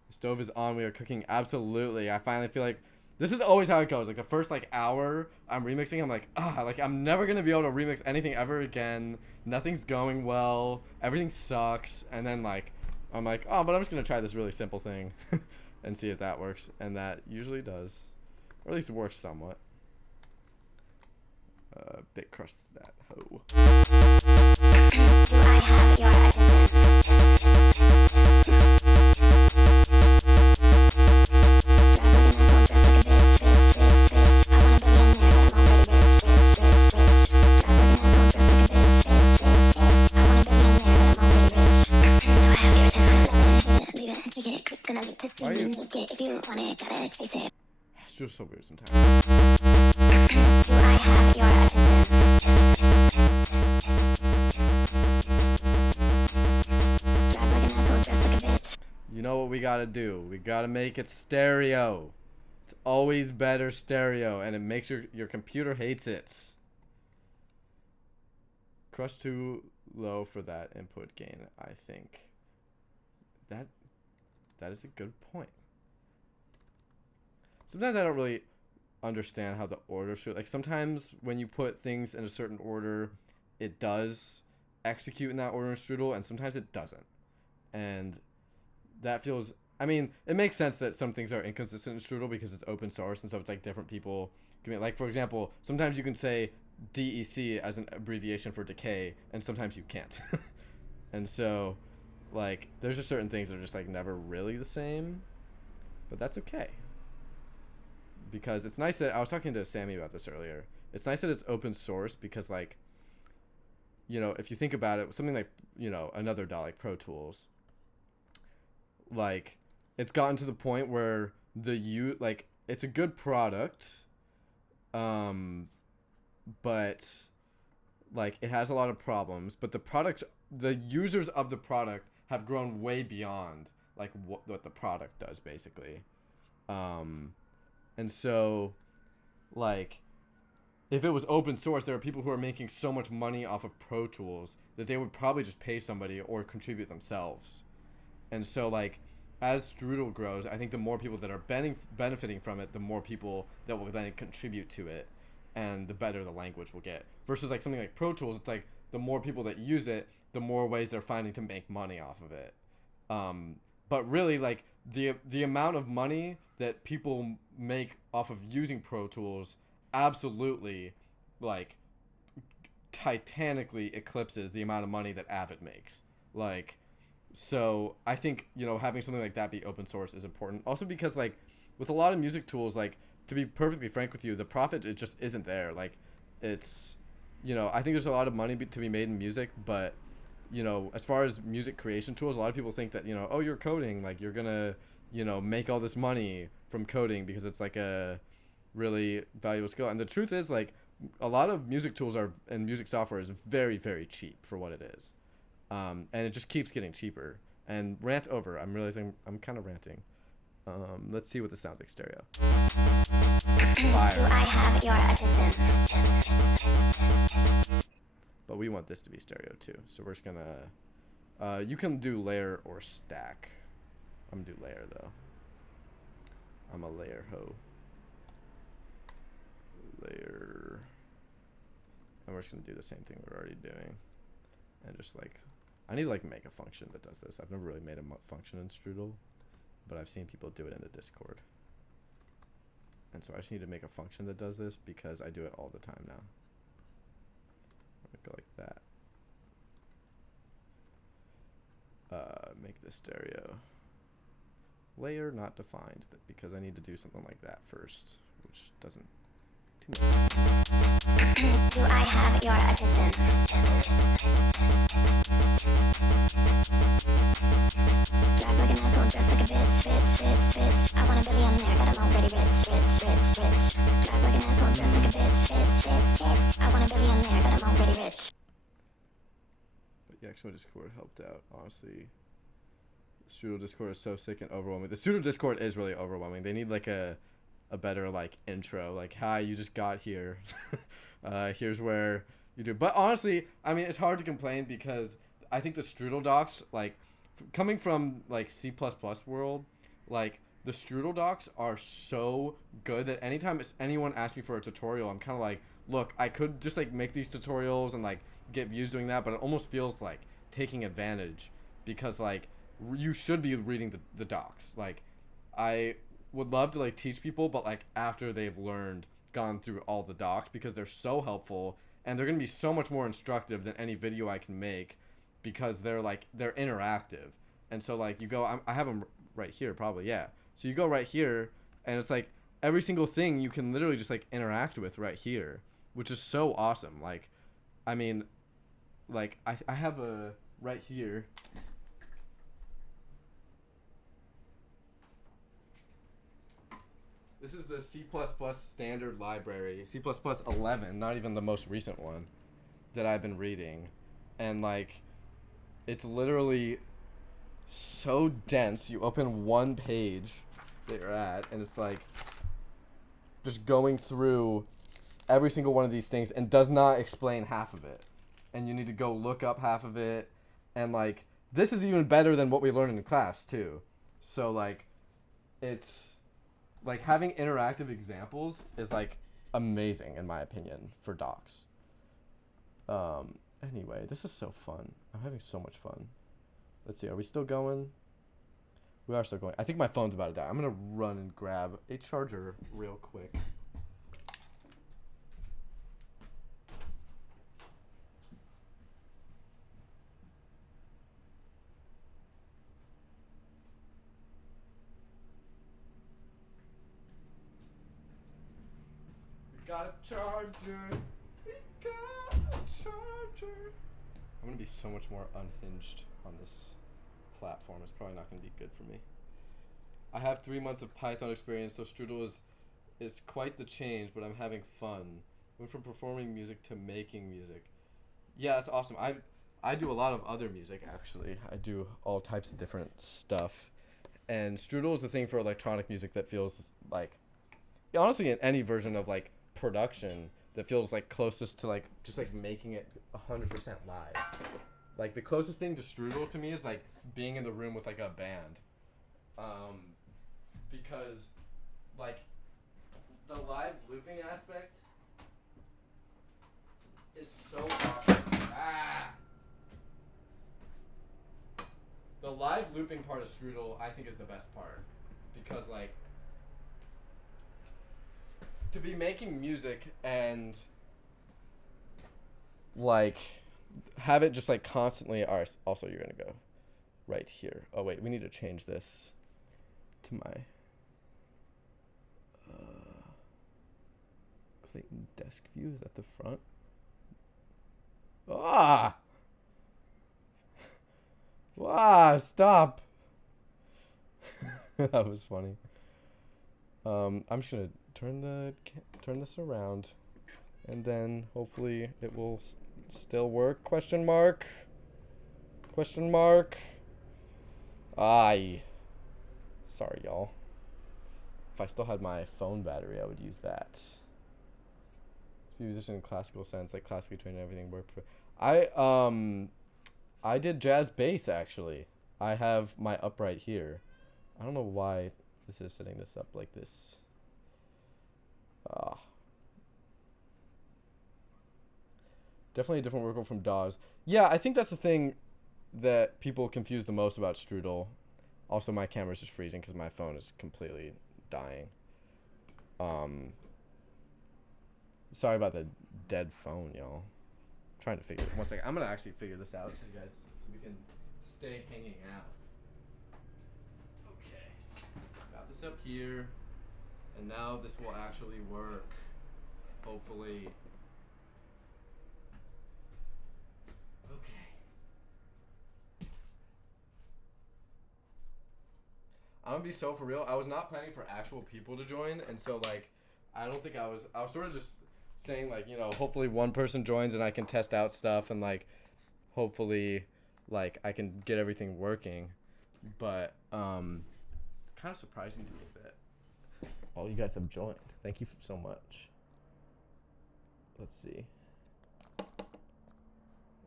The stove is on. We are cooking. Absolutely. I finally feel like this is always how it goes. Like the first hour, I'm remixing. I'm like, I'm never gonna be able to remix anything ever again. Nothing's going well. Everything sucks. And then I'm like, but I'm just gonna try this really simple thing, and see if that works. And that usually does, or at least works somewhat. Bit crust that hoe. Do I have your attention? Why are you? If you want it, gotta chase it. It's just so weird sometimes. Do I have your attention? Drive like an asshole, dress like a bitch. You know what we gotta do? We gotta make it stereo. It's always better stereo, and it makes your computer hates it. Crush too low for that input gain, I think. That is a good point. Sometimes I don't really understand how the order should, like sometimes when you put things in a certain order, it does execute in that order in Strudel, and sometimes it doesn't. And that feels, I mean, it makes sense that some things are inconsistent in Strudel because it's open source, and so it's like different people can be, like, for example, sometimes you can say DEC as an abbreviation for decay, and sometimes you can't. And so, like, there's just certain things that are just like never really the same, but that's okay. Because it's nice that, I was talking to Sammy about this earlier, it's nice that it's open source because, like, you know, if you think about it, something like, you know, another DAW like Pro Tools, like, it's gotten to the point where like, it's a good product, but, like, it has a lot of problems, but the users of the product have grown way beyond like what the product does basically. And so like if it was open source, there are people who are making so much money off of Pro Tools that they would probably just pay somebody or contribute themselves. And so like as Strudel grows, I think the more people that are benefiting from it, the more people that will then contribute to it, and the better the language will get. Versus like something like Pro Tools, it's like the more people that use it, the more ways they're finding to make money off of it. But really, like the amount of money that people make off of using Pro Tools absolutely like titanically eclipses the amount of money that Avid makes. Like, so I think, you know, having something like that be open source is important. Also because like with a lot of music tools, like to be perfectly frank with you, the profit it just isn't there. Like it's, you know, I think there's a lot of money to be made in music, but you know, as far as music creation tools, a lot of people think that, you know, oh, you're coding, like you're gonna, you know, make all this money from coding because it's like a really valuable skill. And the truth is, like, a lot of music tools are and music software is very, very cheap for what it is. And it just keeps getting cheaper. And rant over. I'm realizing I'm kind of ranting. Let's see what this sounds like stereo. Fire. Do I have your attention? But we want this to be stereo too. So we're just gonna, you can do layer or stack. I'm gonna do layer though. I'm a layer hoe. Layer. And we're just gonna do the same thing we're already doing. And just like, I need to like make a function that does this. I've never really made a function in Strudel, but I've seen people do it in the Discord. And so I just need to make a function that does this because I do it all the time now. Go like that. Make this stereo. Layer not defined because I need to do something like that first, which doesn't too much. Do I have your attention? Drive like an asshole, dress like a bitch. I want a billionaire, but I'm already rich. Drive like an asshole, dress like a bitch. I want a billionaire, but I'm already rich. But yeah, actually Discord helped out, honestly. The Strudel Discord is so sick and overwhelming. The Strudel Discord is really overwhelming. They need like a better like intro, like, hi, you just got here. Here's where you do. But honestly, I mean, it's hard to complain because I think the Strudel docs, like coming from like C++ world, like the Strudel docs are so good that anytime anyone asks me for a tutorial, I'm kind of like, look, I could just like make these tutorials and like get views doing that, but it almost feels like taking advantage because like you should be reading the docs. Like I would love to like teach people, but like after they've gone through all the docs, because they're so helpful and they're gonna be so much more instructive than any video I can make because they're interactive. And so like you go, I have them right here probably, yeah. So you go right here and it's like every single thing you can literally just like interact with right here, which is so awesome. Like, I mean, like I have a right here. This is the C++ standard library, C++ 11, not even the most recent one, that I've been reading. And like, it's literally so dense. You open one page that you're at, and it's like just going through every single one of these things and does not explain half of it. And you need to go look up half of it. And like, this is even better than what we learned in class too. So like, it's like having interactive examples is like amazing in my opinion for docs. Anyway, this is so fun. I'm having so much fun. Let's see, are we still going? We are still going. I think my phone's about to die. I'm gonna run and grab a charger real quick. Got a charger. We got a charger. I'm gonna be so much more unhinged on this platform. It's probably not gonna be good for me. I have 3 months of Python experience, so Strudel is quite the change, but I'm having fun. Went from performing music to making music. Yeah, that's awesome. I do a lot of other music, actually. I do all types of different stuff. And strudel is the thing for electronic music that feels like, yeah, honestly, in any version of like production that feels like closest to like just like making it 100% live. Like the closest thing to strudel to me is like being in the room with like a band, because like the live looping aspect is so awesome. The live looping part of strudel I think is the best part, because like to be making music and like have it just like constantly. Alright, also you're gonna go right here. Oh wait, we need to change this to my Clayton desk view. Is that the front? Stop. That was funny. I'm just gonna turn this around, and then hopefully it will still work. Question mark. Aye. Sorry, y'all. If I still had my phone battery, I would use that. Musician in classical sense, like classically trained and everything worked for. I did jazz bass actually. I have my upright here. I don't know why this is setting this up like this. Definitely a different workflow from DAWs. Yeah, I think that's the thing that people confuse the most about strudel. Also, my camera's just freezing because my phone is completely dying. Sorry about the dead phone, y'all. I'm trying to figure it. One second. I'm gonna actually figure this out so you guys, so we can stay hanging out. Okay. Got this up here, and now this will actually work. Hopefully. Okay. I'm gonna be so for real. I was not planning for actual people to join, and so like, I don't think I was sort of just saying like, you know, hopefully one person joins and I can test out stuff and like, hopefully, like I can get everything working, but it's kind of surprising to me that all you guys have joined. Thank you so much. Let's see.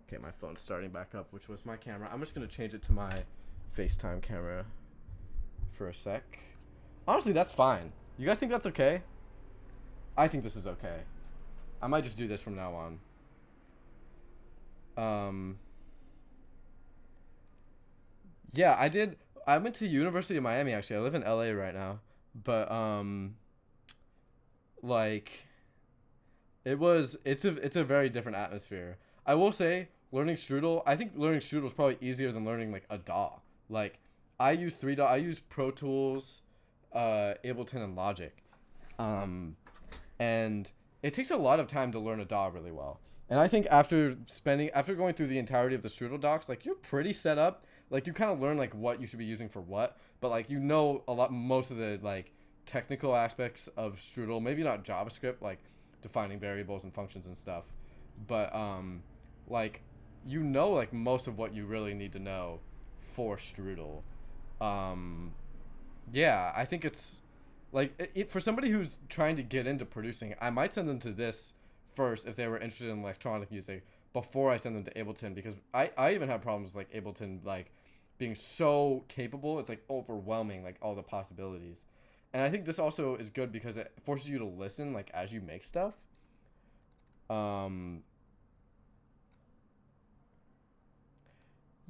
Okay, my phone's starting back up, which was my camera. I'm just gonna change it to my FaceTime camera for a sec. Honestly, that's fine. You guys think that's okay? I think this is okay. I might just do this from now on. Yeah, I went to University of Miami actually. I live in LA right now. But like it's a very different atmosphere. I will say I think learning strudel is probably easier than learning like a DAW. Like I use I use Pro Tools, Ableton and Logic. And it takes a lot of time to learn a DAW really well. And I think after going through the entirety of the strudel docs, like you're pretty set up. Like you kind of learn like what you should be using for what, but like you know most of the like technical aspects of strudel. Maybe not JavaScript, like defining variables and functions and stuff, but like you know like most of what you really need to know for strudel. Yeah, I think it's like for somebody who's trying to get into producing, I might send them to this first if they were interested in electronic music before I send them to Ableton, because I even have problems with like Ableton like being so capable. It's like overwhelming, like all the possibilities. And I think this also is good because it forces you to listen like as you make stuff.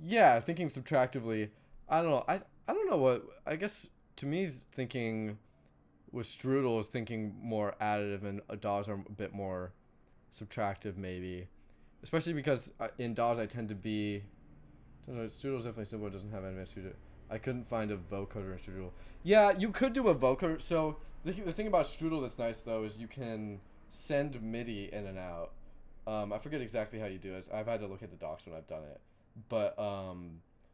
Yeah, thinking subtractively. I don't know. I don't know what. I guess to me, thinking with strudel is thinking more additive, and DAWs are a bit more subtractive, maybe. Especially because in DAWs I tend to be. Strudel is definitely simple. It doesn't have advanced studio. I couldn't find a vocoder in strudel. Yeah, you could do a vocoder. So the thing about strudel that's nice though is you can send MIDI in and out. I forget exactly how you do it. I've had to look at the docs when I've done it. But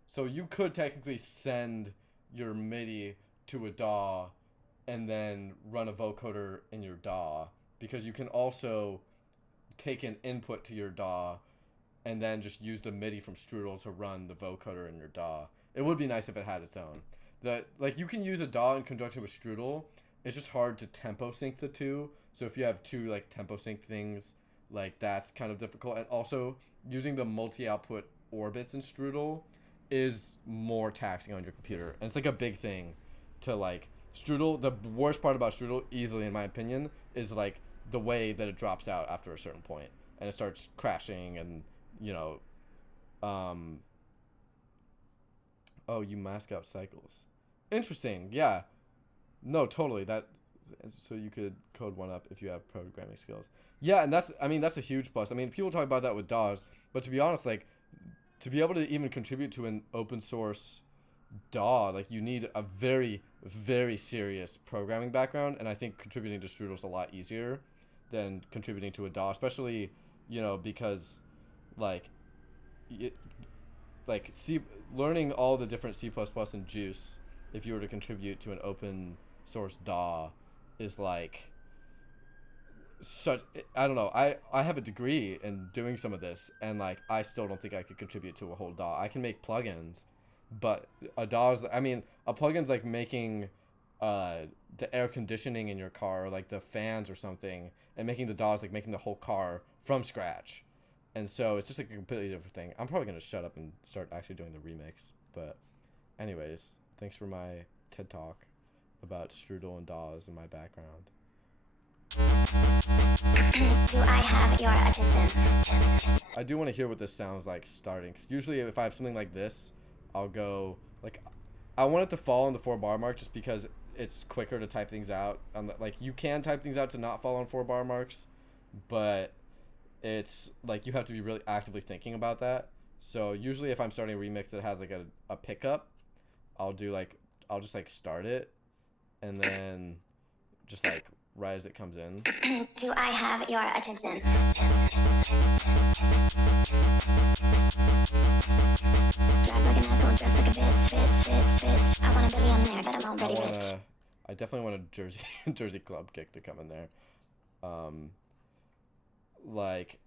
so you could technically send your MIDI to a DAW and then run a vocoder in your DAW, because you can also take an input to your DAW and then just use the MIDI from Strudel to run the vocoder in your DAW. It would be nice if it had its own. Like, you can use a DAW in conjunction with Strudel. It's just hard to tempo sync the two. So if you have two like tempo sync things, like that's kind of difficult. And also using the multi-output orbits in Strudel is more taxing on your computer. And it's like a big thing to like Strudel. The worst part about Strudel, easily in my opinion, is like the way that it drops out after a certain point and it starts crashing and, you know, oh, you mask out cycles. Interesting. Yeah. No, totally. So you could code one up if you have programming skills. Yeah, and that's a huge plus. I mean, people talk about that with DAWs, but to be honest, like, to be able to even contribute to an open source DAW, like, you need a very, very serious programming background, and I think contributing to Strudel is a lot easier than contributing to a DAW, especially, you know, because, like, learning all the different C++ and Juice, if you were to contribute to an open source DAW, is like such, I don't know, I have a degree in doing some of this, and like I still don't think I could contribute to a whole DAW. I can make plugins, but a plugin's like making the air conditioning in your car, or like the fans or something, and making the DAWs like making the whole car from scratch. And so it's just like a completely different thing. I'm probably gonna shut up and start actually doing the remix. But anyways, thanks for my TED Talk about Strudel and DAWs and my background. Do I have your attention? I do want to hear what this sounds like starting, because usually if I have something like this, I'll go, like, I want it to fall on the 4-bar mark just because it's quicker to type things out. Like, you can type things out to not fall on 4-bar marks, but it's, like, you have to be really actively thinking about that. So usually if I'm starting a remix that has, like, a pickup, I'll just, like, start it, and then just, like, right as it comes in. Do I have your attention? Drive like an asshole, dress like a bitch. I want a billionaire, but I'm already rich. I definitely want a Jersey Club kick to come in there. Like,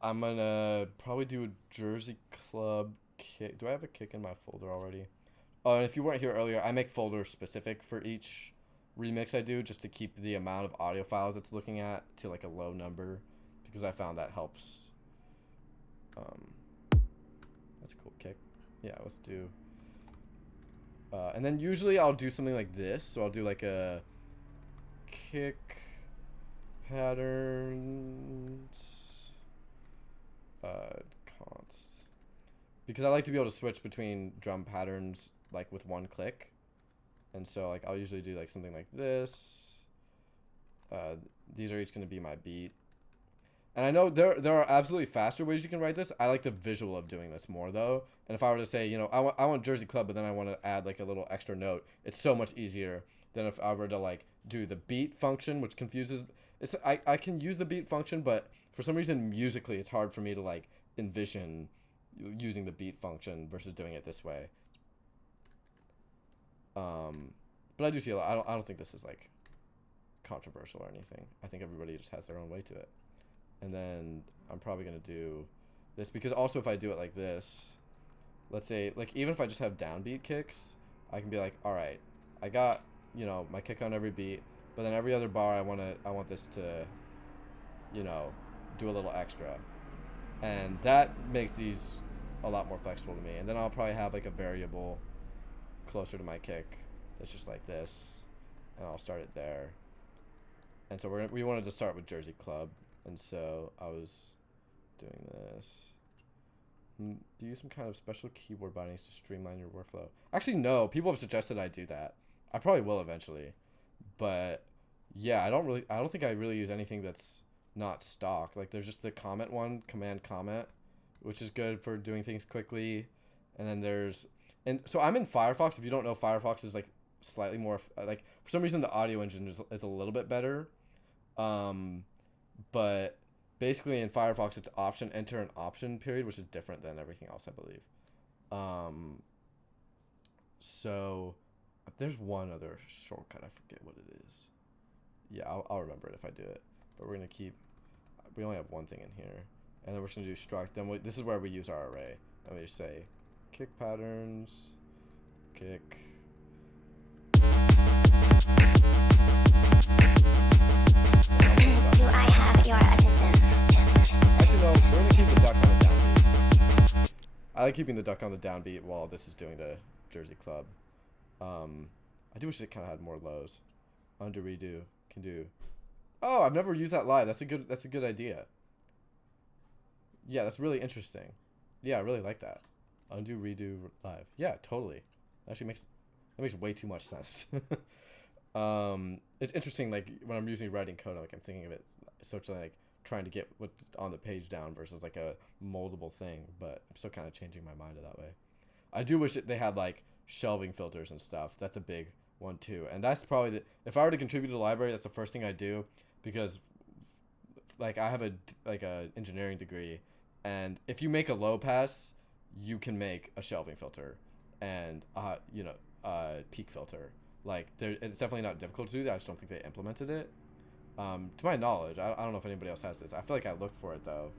I'm gonna probably do a Jersey Club kick. Do I have a kick in my folder already? Oh, and if you weren't here earlier, I make folders specific for each remix I do, just to keep the amount of audio files it's looking at to like a low number, because I found that helps. That's a cool kick. Yeah, let's do. And then usually I'll do something like this. So I'll do like a kick patterns const, because I like to be able to switch between drum patterns like with one click. And so like I'll usually do like something like this. These are each going to be my beat. And I know there are absolutely faster ways you can write this. I like the visual of doing this more though. And if I were to say, you know, I want Jersey Club, but then I want to add like a little extra note, it's so much easier than if I were to like do the beat function, which confuses. I can use the beat function, but for some reason musically it's hard for me to like envision using the beat function versus doing it this way. But I do see a lot. I don't think this is like controversial or anything. I think everybody just has their own way to it. And then I'm probably gonna do this, because also if I do it like this, let's say like even if I just have downbeat kicks, I can be like, all right, I got, you know, my kick on every beat, but then every other bar I want this to, you know, do a little extra, and that makes these a lot more flexible to me. And then I'll probably have like a variable closer to my kick that's just like this, and I'll start it there. And so we wanted to start with Jersey Club, and so I was doing this. Do you use some kind of special keyboard bindings to streamline your workflow? Actually, no. People have suggested I do that. I probably will eventually, but yeah, I don't think I really use anything that's not stock. Like there's just the comment one, command comment, which is good for doing things quickly, and then and so I'm in Firefox. If you don't know, Firefox is like slightly more like, for some reason the audio engine is a little bit better, but basically in Firefox it's option enter an option period, which is different than everything else, I believe. So there's one other shortcut, I forget what it is. Yeah, I'll remember it if I do it. But we only have one thing in here. and then we're just gonna do struct. Then this is where we use our array. And we just say kick patterns, kick. Do I have your attention? Actually, no, we're gonna keep the duck on the downbeat. I like keeping the duck on the downbeat while this is doing the Jersey Club. I do wish it kind of had more lows. Undo, redo, can do. Oh, I've never used that live. That's a good idea. Yeah, that's really interesting. Yeah, I really like that. Undo, redo, live. Yeah, totally. Actually makes way too much sense. It's interesting, like when I'm using writing code, like I'm thinking of it such like trying to get what's on the page down versus like a moldable thing, but I'm still kind of changing my mind that way. I do wish that they had like shelving filters and stuff. That's a big one too, and that's probably if I were to contribute to the library, that's the first thing I do, because like I have a engineering degree, and if you make a low pass, you can make a shelving filter and peak filter. Like it's definitely not difficult to do that. I just don't think they implemented it. To my knowledge, I don't know if anybody else has this. I feel like I looked for it though,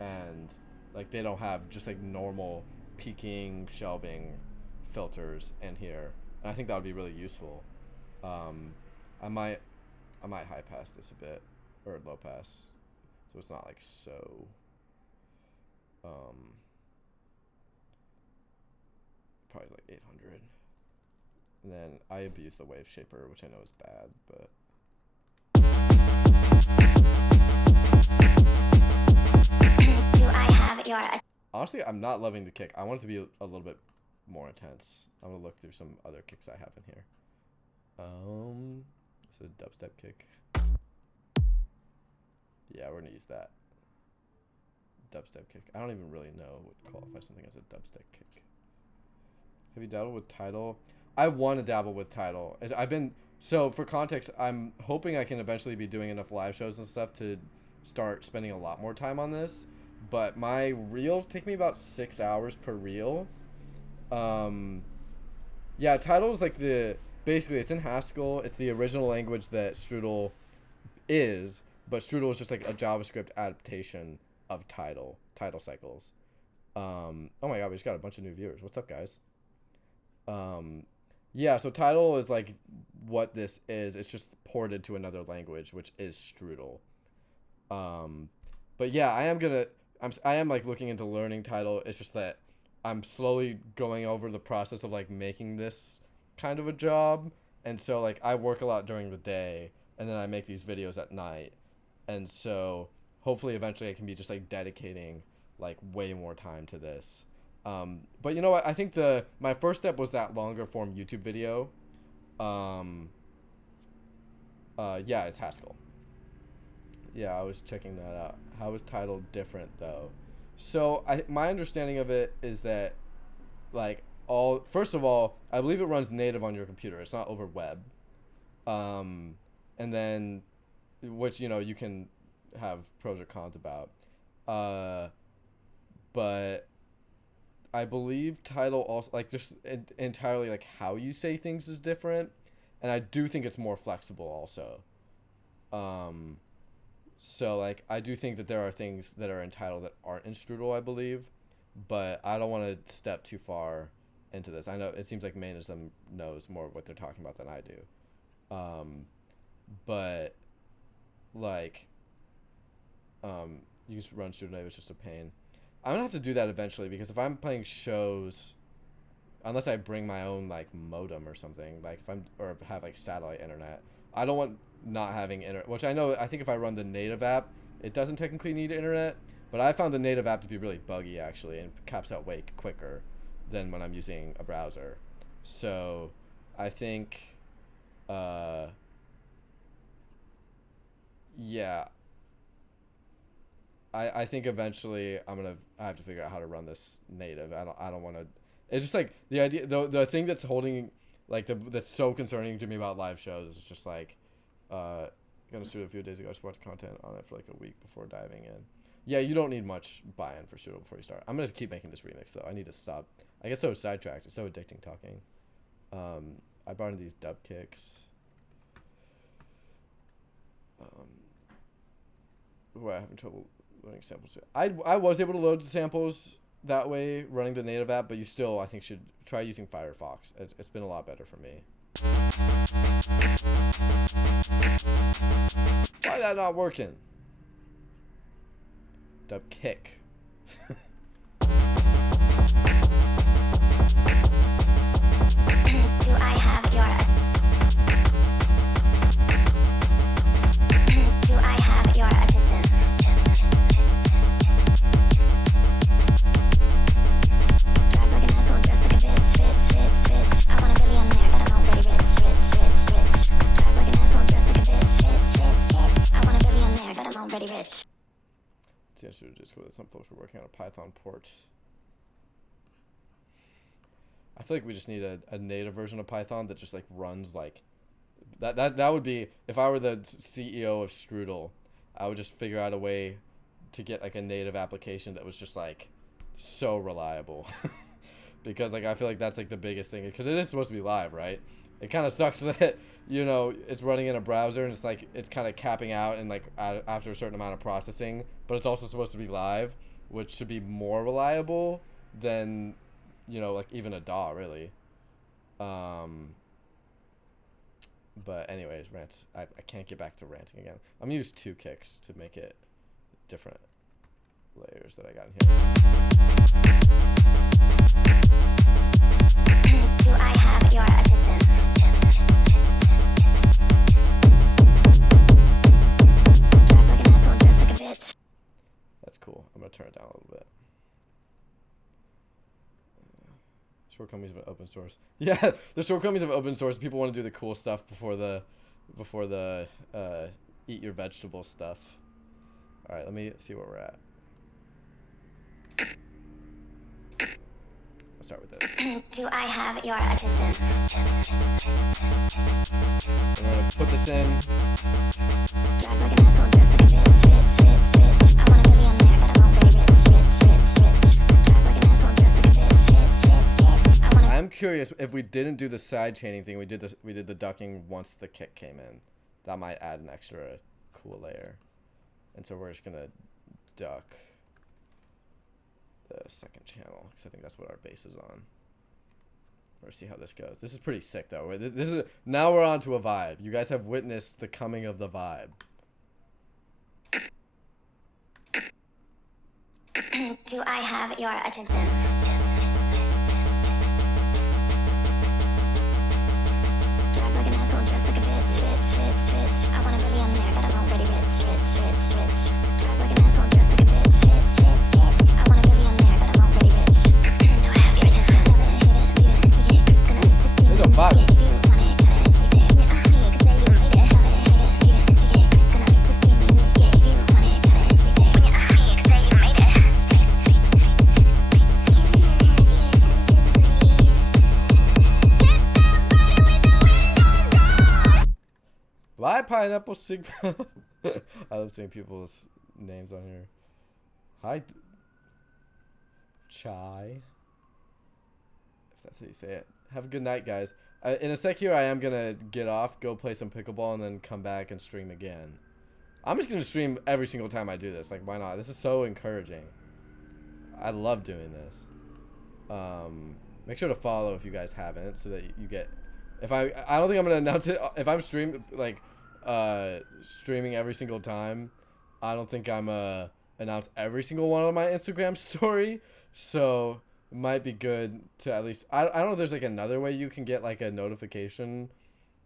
and like they don't have just like normal peaking shelving filters in here. And I think that would be really useful. I might high pass this a bit, or low pass, so it's not like so. Probably like 800. And then I abuse the wave shaper, which I know is bad, but. Do I have your Honestly, I'm not loving the kick. I want it to be a little bit more intense. I'm gonna look through some other kicks I have in here. It's a dubstep kick. Yeah, we're gonna use that. Dubstep kick. I don't even really know what to qualify something as a dubstep kick. Have you dabbled with Tidal? I want to dabble with Tidal. So for context, I'm hoping I can eventually be doing enough live shows and stuff to start spending a lot more time on this. But my reels take me about 6 hours per reel. Yeah, Tidal is like basically it's in Haskell. It's the original language that Strudel is, but Strudel is just like a JavaScript adaptation of Tidal cycles. Oh my god, we just got a bunch of new viewers. What's up, guys? Yeah, so Tidal is like what this is. It's just ported to another language, which is Strudel. But yeah, I am like looking into learning Tidal. It's just that I'm slowly going over the process of like making this kind of a job. And so like I work a lot during the day, and then I make these videos at night. And so hopefully eventually I can be just like dedicating like way more time to this. But you know what? I think my first step was that longer form YouTube video. Yeah, it's Haskell. Yeah, I was checking that out. How is Tidal different though? So my understanding of it is that like first of all, I believe it runs native on your computer. It's not over web. And then which you can have pros or cons about. But I believe Tidal also like just entirely like how you say things is different, and I do think it's more flexible also. So like I do think that there are things that are in Tidal that aren't in Strudel, I believe, but I don't want to step too far into this. I know it seems like Mainism knows more of what they're talking about than I do. But like you just run Strudel, it's just a pain. I'm gonna have to do that eventually, because if I'm playing shows, unless I bring my own like modem or something, like or have like satellite internet, I don't want not having internet. Which I think if I run the native app, it doesn't technically need internet, but I found the native app to be really buggy actually, and caps out way quicker than when I'm using a browser. So I think, yeah. I think eventually I have to figure out how to run this native. I don't want to. It's just like the idea. The thing that's holding like that's so concerning to me about live shows is just like, gonna shoot a few days ago. I just watched content on it for like a week before diving in. Yeah, you don't need much buy-in for Strudel before you start. I'm gonna keep making this remix though. I need to stop. I get so sidetracked. It's so addicting talking. I brought in these dub kicks. Ooh, I'm having trouble loading samples. I was able to load the samples that way running the native app, but you still I think should try using Firefox. It's been a lot better for me. Why that not working? Dub kick. Do I have your attention? Drive like an asshole, dress like a bitch. I want a billionaire, but I'm already rich. Drive like an asshole, dress like a bitch. I want a billionaire, but I'm already rich. It's interesting to Discord that some folks were working on a Python port. I feel like we just need a native version of Python that just like runs like that would be, if I were the CEO of Strudel, I would just figure out a way to get like a native application that was just like so reliable. Because like I feel like that's like the biggest thing, because it is supposed to be live, right? It kind of sucks that, you know, it's running in a browser and it's like it's kind of capping out and like after a certain amount of processing, but it's also supposed to be live, which should be more reliable than, you know, like even a DAW really. But anyways, rant. I can't get back to ranting again. I'm gonna use 2 kicks to make it different layers that I got in here. Do I have your attention? Drive like an asshole, dress like a bitch. That's cool. I'm gonna turn it down a little bit. Shortcomings of open source. Yeah, the shortcomings of open source. People want to do the cool stuff before the eat your vegetables stuff. All right, let me see where we're at. I'll start with this. Do I have your attention? I'm gonna put this in. Drive like an asshole, dress like a bitch. I want a billionaire, but I'm already rich. Drive like an asshole, dress like a bitch. I'm curious if we didn't do the side chaining thing. We did the ducking once the kick came in. That might add an extra cool layer. And so we're just gonna duck the second channel because I think that's what our bass is on. We'll see how this goes. This is pretty sick though. This is now we're on to a vibe. You guys have witnessed the coming of the vibe. Do I have your attention? Drive like an asshole, dress like a bitch. I want a billionaire, but I'm already rich. Drive like an asshole, dress like a bitch. I want a billionaire, but I'm already rich. Do I have your attention? There's a vibe. Bye, Pineapple Sigma. I love seeing people's names on here. Hi, Chai. If that's how you say it. Have a good night, guys. In a sec here, I am going to get off, go play some pickleball, and then come back and stream again. I'm just going to stream every single time I do this. Like, why not? This is so encouraging. I love doing this. Make sure to follow if you guys haven't, so that you get... I don't think I'm gonna announce it. If I'm streaming every single time, I don't think I'm announce every single one on my Instagram story. So it might be good to at least. I don't know if there's like another way you can get like a notification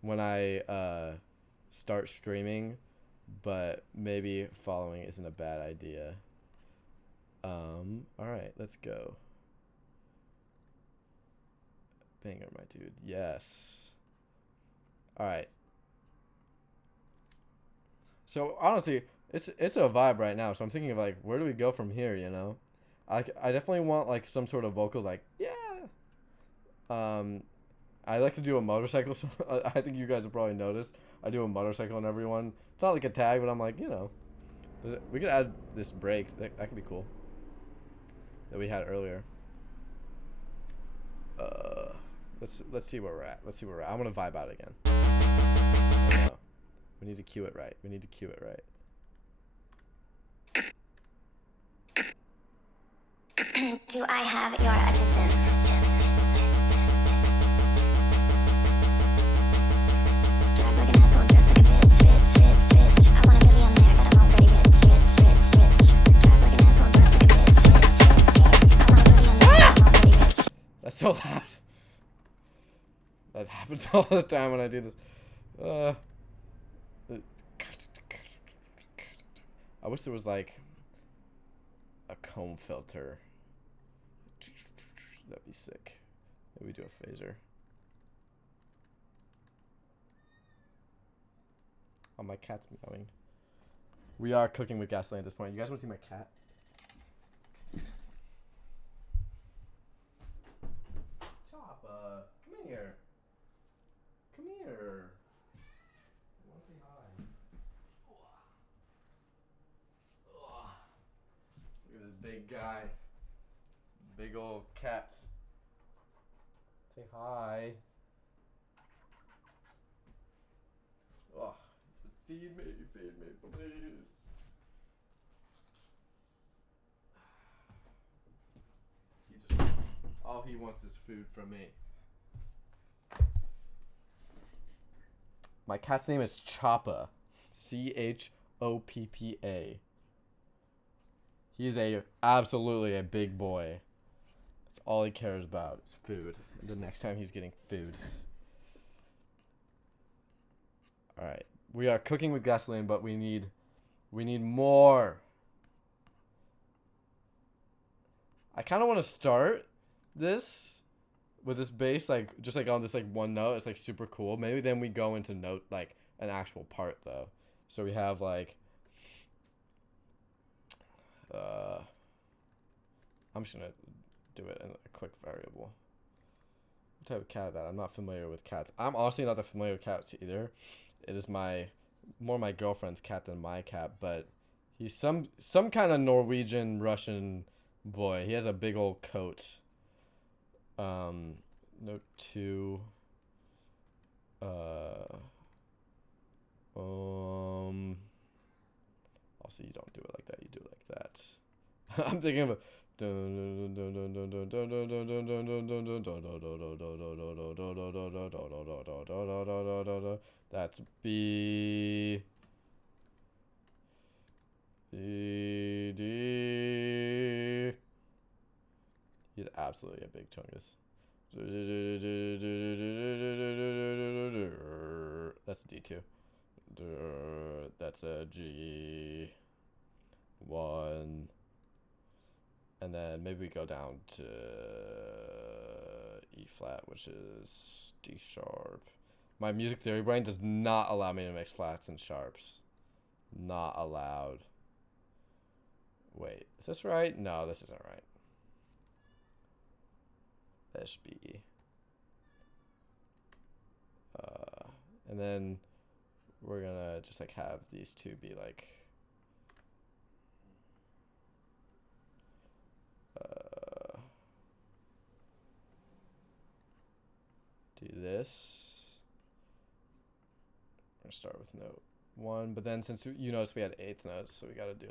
when I start streaming, but maybe following isn't a bad idea. All right, let's go. Banger, my dude. Yes. All right. So honestly, it's a vibe right now. So I'm thinking of like, where do we go from here? You know, I definitely want like some sort of vocal like yeah. I like to do a motorcycle. So I think you guys have probably noticed. I do a motorcycle on everyone. It's not like a tag, but I'm like, you know, we could add this break. That could be cool. That we had earlier. Let's see where we're at. I'm gonna vibe out again. Oh, no. We need to cue it right. Do I have your attention? Drive like an asshole, dress like a bitch, bitch, bitch, bitch. I want a millionaire, but I'm already rich, rich, rich, rich. Drive like an asshole, dress like a bitch, bitch, bitch, bitch. I want a millionaire, but I'm already rich. That's so loud. That happens all the time when I do this. I wish there was like a comb filter. That'd be sick. Maybe we do a phaser. Oh, my cat's meowing. We are cooking with gasoline at this point. You guys want to see my cat? Choppa, come here. Come here. I want to say hi. Look at this big guy. Big old cat. Say hi. Oh, he said, feed me, please. All he wants is food from me. My cat's name is Choppa. Choppa. He is absolutely a big boy. That's all he cares about is food. And the next time he's getting food. Alright. We are cooking with gasoline, but we need more. I kinda wanna start this with this bass just on this one note. It's super cool. Maybe then we go into note an actual part though. So we have I'm just gonna do it in a quick variable. What type of cat is that? I'm not familiar with cats. I'm honestly not that familiar with cats either. It is more my girlfriend's cat than my cat, but he's some kind of Norwegian Russian boy. He has a big old coat. Note 2. Also, you don't do it like that. You do it like that. I'm thinking of a. That's B. E, D. He's absolutely a big chungus. That's a D2. That's a G1. And then maybe we go down to E flat, which is D sharp. My music theory brain does not allow me to mix flats and sharps. Not allowed. Wait, is this right? No, this isn't right. That should be E. And then we're gonna just have these two be do this. We're gonna start with note 1, but then since you noticed we had 8th notes, so we gotta do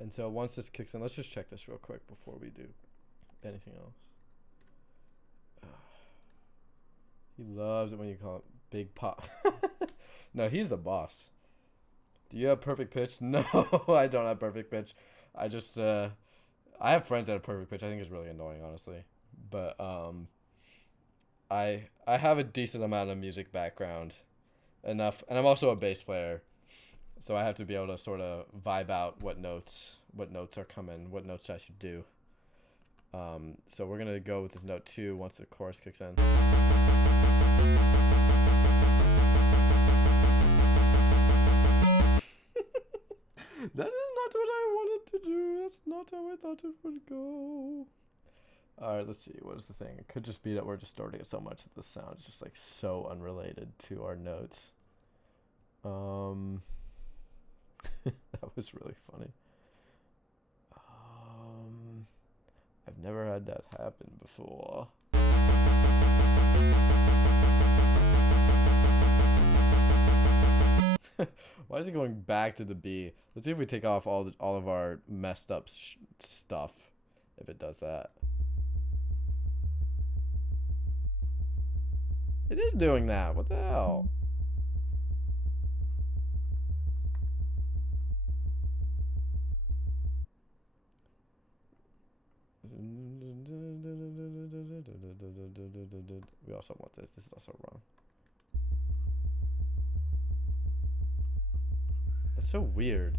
And so once this kicks in, let's just check this real quick before we do anything else. He loves it when you call it Big Pop. No, he's the boss. Do you have perfect pitch? No, I don't have perfect pitch. I just, I have friends that have perfect pitch. I think it's really annoying, honestly. But, I have a decent amount of music background. Enough. And I'm also a bass player. So I have to be able to sort of vibe out what notes are coming, what notes I should do. So we're going to go with this note 2 once the chorus kicks in. That is not what I wanted to do. That's not how I thought it would go. Alright, let's see. What is the thing? It could just be that we're distorting it so much that the sound is just so unrelated to our notes. That was really funny. I've never had that happen before. Why is it going back to the B? Let's see if we take off all of our messed up stuff. If it does that. It is doing that. What the hell? We also want this. This is also wrong. That's so weird.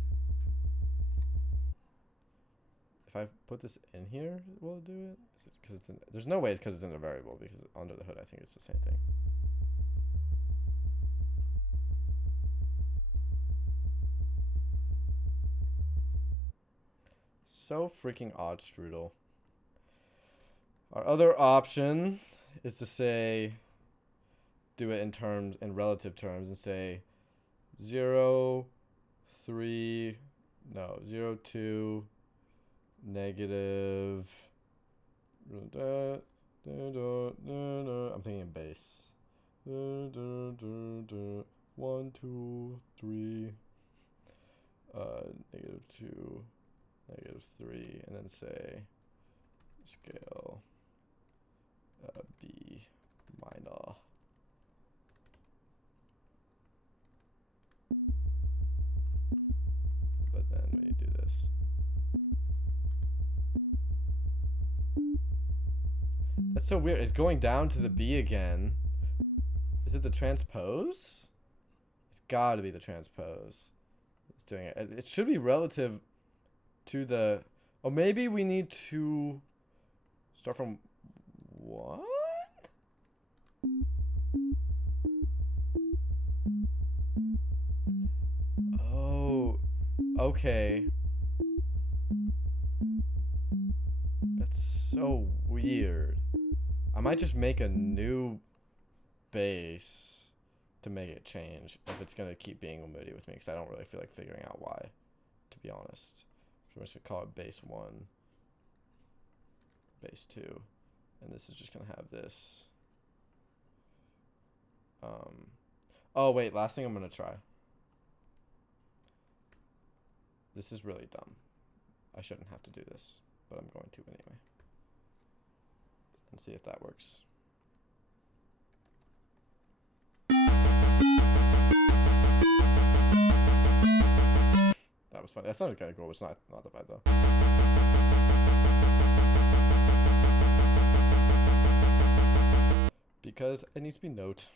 If I put this in here, will it do it? Is it because it's in? There's no way it's because it's in a variable, because under the hood I think it's the same thing. So freaking odd, Strudel. Our other option is to say, do it in relative terms, and say 0, 3, no, 0, 2, negative. I'm thinking base. 1, 2, 3. Negative 2, negative 3, and then say scale B minor. But then when you do this, that's so weird. It's going down to the B again. Is it the transpose? It's got to be the transpose. It's doing it. It should be relative to the. Oh, maybe we need to start from what? Oh, okay. That's so weird. I might just make a new base to make it change if it's gonna keep being moody with me, because I don't really feel like figuring out why, to be honest. So we're just gonna call it base 1, base 2, and this is just gonna have this. Oh wait, last thing I'm gonna try. This is really dumb. I shouldn't have to do this, but I'm going to anyway. And see if that works. That was fun. That sounded kind of cool. It's not that bad though. Because it needs to be note.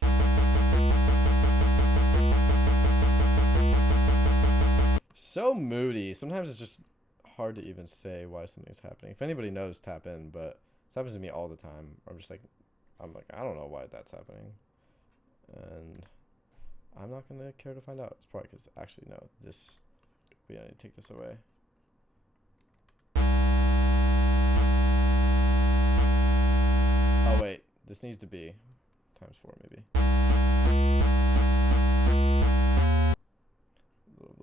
So moody. Sometimes it's just hard to even say why something's happening. If anybody knows, tap in. But this happens to me all the time. I'm like, I don't know why that's happening. And I'm not going to care to find out. It's probably because, actually, no, this, we need to take this away. Oh, wait, this needs to be times 4, maybe.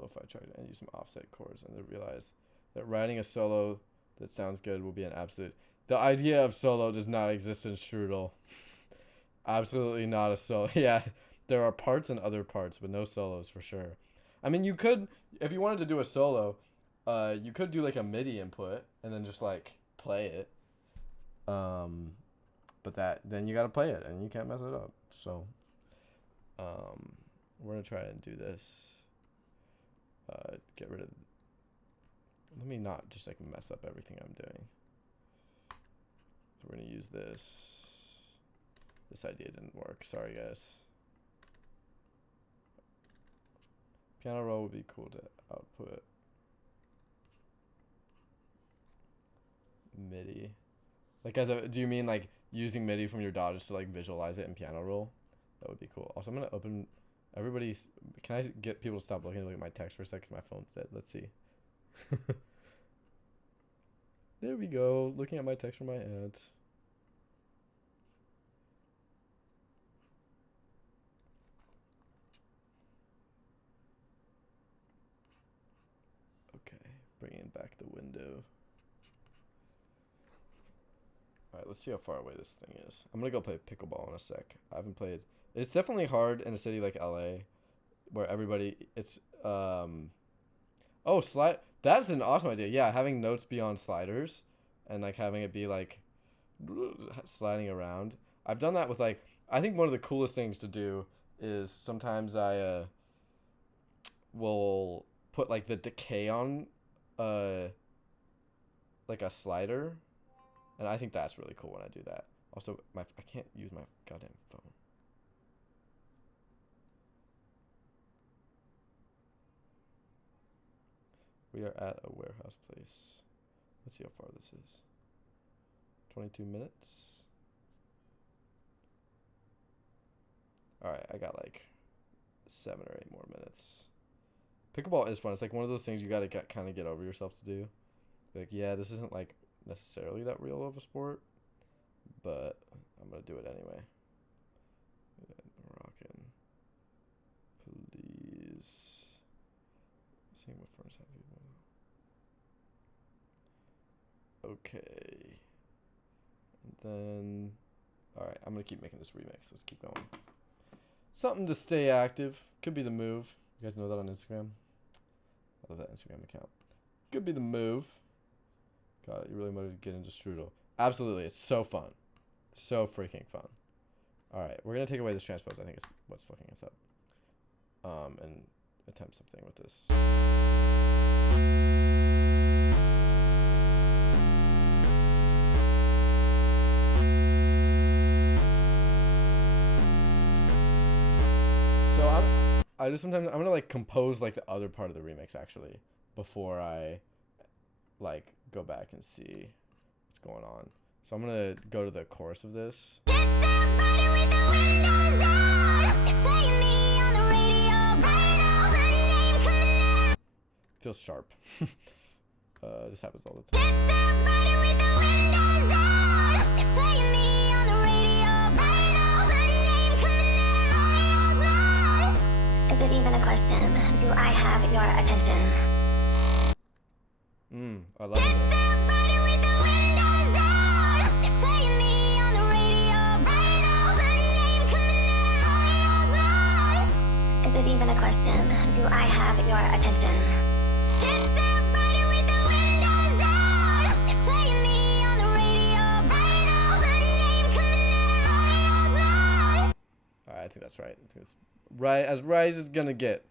If I tried to use some offset chords and then realize that writing a solo that sounds good will be an absolute. The idea of solo does not exist in Strudel. Absolutely not a solo. Yeah, there are parts and other parts, but no solos for sure. I mean, you could, if you wanted to do a solo, you could do like a MIDI input and then just like play it. But then you gotta play it and you can't mess it up. So, we're gonna try and do this. Get rid of. Let me not just like mess up everything I'm doing. So we're gonna use this. This idea didn't work. Sorry, guys. Piano roll would be cool to output. MIDI. Like do you mean like using MIDI from your DAW just to like visualize it in piano roll? That would be cool. Also, I'm gonna open. Everybody's. Can I get people to stop looking at my text for a second? 'Cause my phone's dead. Let's see. There we go. Looking at my text from my aunt. Okay, bringing back the window. Alright, let's see how far away this thing is. I'm gonna go play pickleball in a sec. I haven't played. It's definitely hard in a city like LA where everybody it's oh slide. That's an awesome idea. Yeah, having notes be on sliders, and like having it be like sliding around. I've done that with like I think one of the coolest things to do is sometimes I will put like the decay on like a slider, and I think that's really cool when I do that. Also, I can't use my goddamn phone. We are at a warehouse place. Let's see how far this is. 22 minutes. Alright, I got like 7 or 8 more minutes. Pickleball is fun. It's like one of those things you gotta kind of get over yourself to do. Like, yeah, this isn't like necessarily that real of a sport, but I'm gonna do it anyway. Rockin'. Please. Seeing what first have you. Okay. And then, alright, I'm gonna keep making this remix. Let's keep going. Something to stay active. Could be the move. You guys know that on Instagram? I love that Instagram account. Could be the move. God, you really wanted to get into Strudel. Absolutely, it's so fun. So freaking fun. Alright, we're gonna take away this transpose. I think it's what's fucking us up. And attempt something with this. So I'm gonna like compose like the other part of the remix actually before I like go back and see what's going on. So I'm gonna go to the chorus of this. Feels sharp. This happens all the time. Is it even a question? Do I have your attention? I love it. Is it even a question? Do I have your attention? Alright, I think that's right. I think it's right as right as it's gonna get.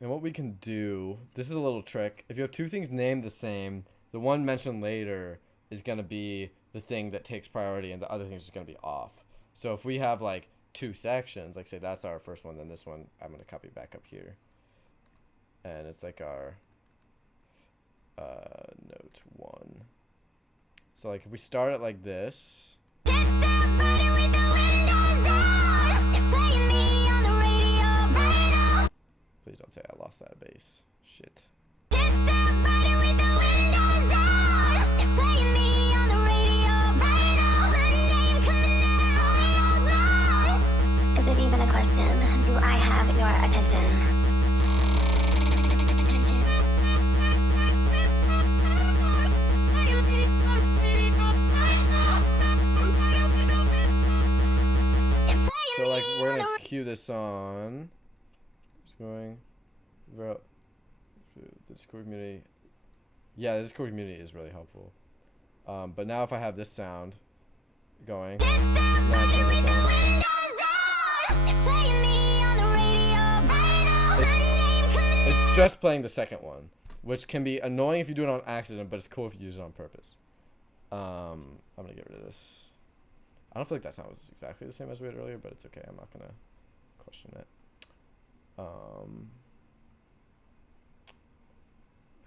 And what we can do, this is a little trick. If you have two things named the same, the one mentioned later is gonna be the thing that takes priority, and the other thing is gonna be off. So if we have like two sections, like say that's our first one, then this one I'm gonna copy back up here, and it's like our note 1. So like if we start it like this. Please don't say I lost that bass. Shit. Is it even a question? Do I have your attention? So like we're gonna cue this on. Just going. The Discord community. Yeah, the Discord community is really helpful. But now if I have this sound going, it's just playing the second one, which can be annoying if you do it on accident, but it's cool if you use it on purpose. I'm gonna get rid of this. I don't feel like that sound was exactly the same as we had earlier, but it's okay. I'm not gonna question it.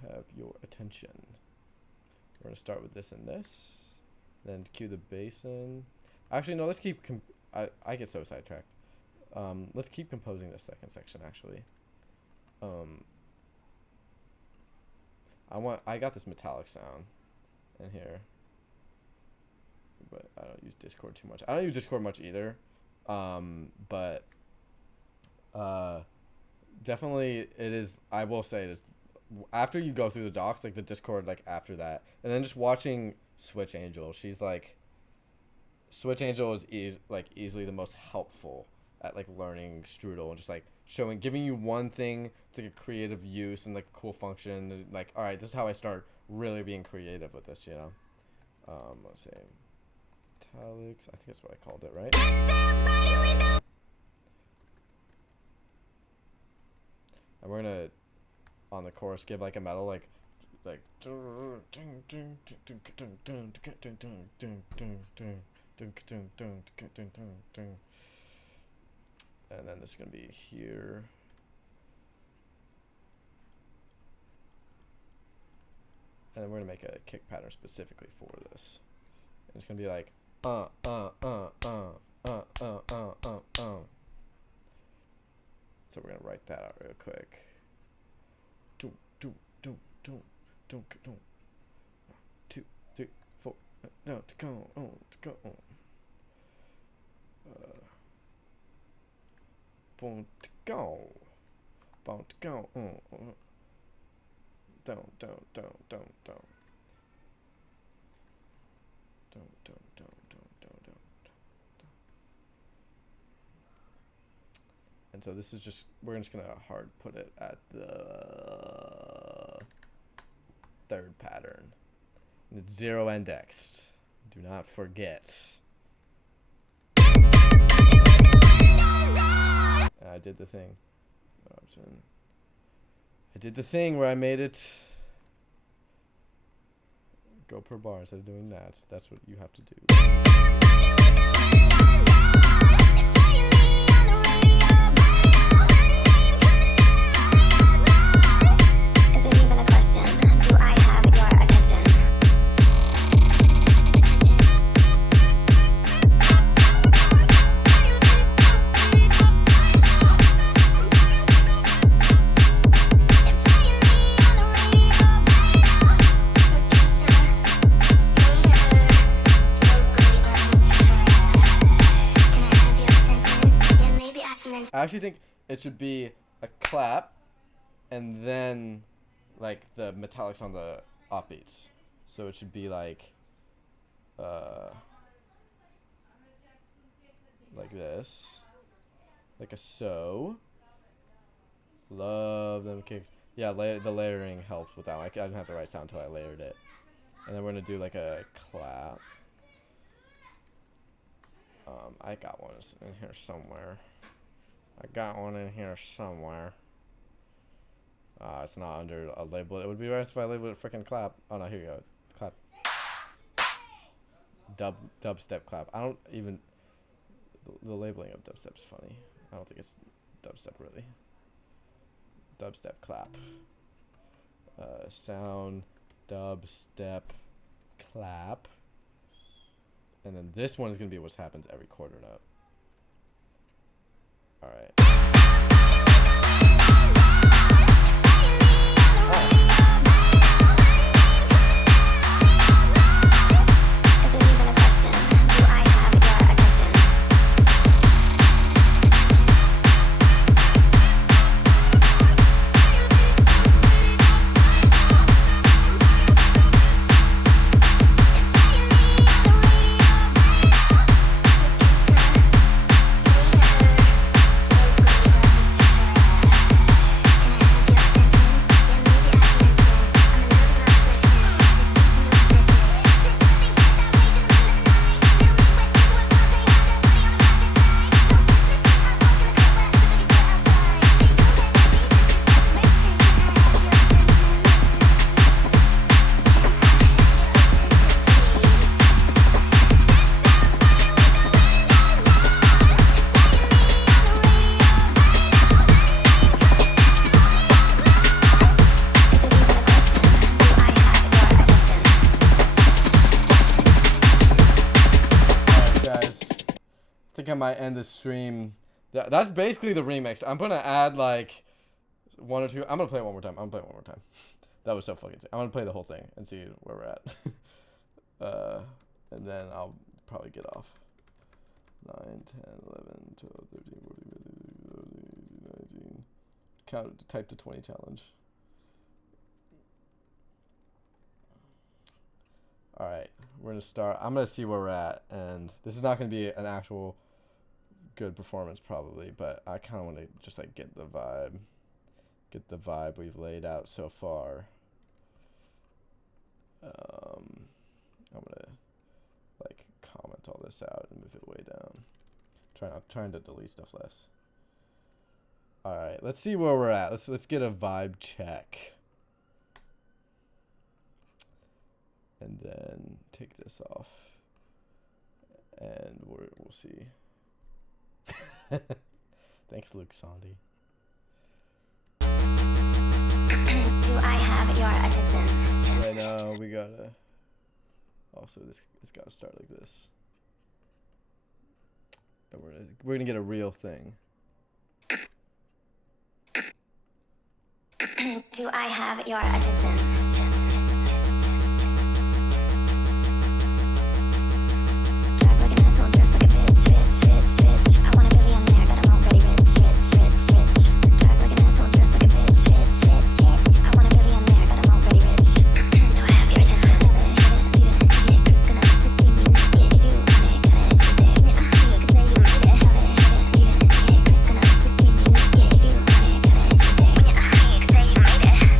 Have your attention. We're gonna start with this and this, then cue the bass in. Actually, no. Let's keep. I get so sidetracked. Let's keep composing this second section. Actually, I got this metallic sound in here, but I don't use Discord too much. I don't use Discord much either. But definitely it is. I will say it is. After you go through the docs, like the Discord, like after that, and then just watching Switch Angel, she's like, Switch Angel is easily the most helpful at like learning Strudel and just like giving you one thing to like a creative use and like a cool function. And, like, all right, this is how I start really being creative with this, you know. Let's say italics. I think that's what I called it, right? And we're gonna on the chorus give like a metal like. And then this is gonna be here. And then we're gonna make a kick pattern specifically for this. And it's gonna be like So we're gonna write that out real quick. Don't 2, 3, 4. No, to go. Boom to go. Boom to go. Down. And so this is just, we're just gonna hard put it at the third pattern. And it's 0 indexed. Do not forget. I did the thing. I did the thing where I made it go per bar instead of doing that. That's what you have to do. I actually think it should be a clap and then like the metallics on the offbeats. So it should be like this. Like a so. Love them kicks. Yeah, the layering helps with that. I didn't have the right sound until I layered it. And then we're gonna do like a clap. I got one in here somewhere. It's not under a label. It would be nice if I labeled it freaking clap. Oh no, here you go. Clap. Dubstep clap. I don't even. The labeling of dubstep's funny. I don't think it's dubstep really. Dubstep clap. Sound dubstep clap. And then this one is gonna be what happens every quarter note. All right. I might end the stream. That's basically the remix. I'm gonna add like 1 or 2. I'm gonna play it one more time. That was so fucking sick. I'm gonna play the whole thing and see where we're at. And then I'll probably get off. 9, 10, 11, 12, 13, 14, 15, 19. Type to 20 challenge. Alright, we're gonna start. I'm gonna see where we're at, and this is not gonna be an actual good performance probably, but I kind of want to just like get the vibe we've laid out so far. I'm gonna like comment all this out and move it way down. Trying to delete stuff less. All right, let's see where we're at. Let's get a vibe check, and then take this off, and we'll see. Thanks, Luke Sandy. Do I have your attention? Right now we gotta. Also, it's gotta start like this. And we're gonna get a real thing. Do I have your attention? Drive like an asshole, dress like a bitch, bitch. I want a billionaire, but I'm already rich. Drive like an asshole, dress like a bitch, bitch. I want a billionaire, but I'm already rich. Do I have your attention? Leave it, quick enough to see me naked. If you want it, gotta chase it. You could say you made it, have it. Leave it, quick enough to see me naked. If you want it, gotta chase it. You could say you made it.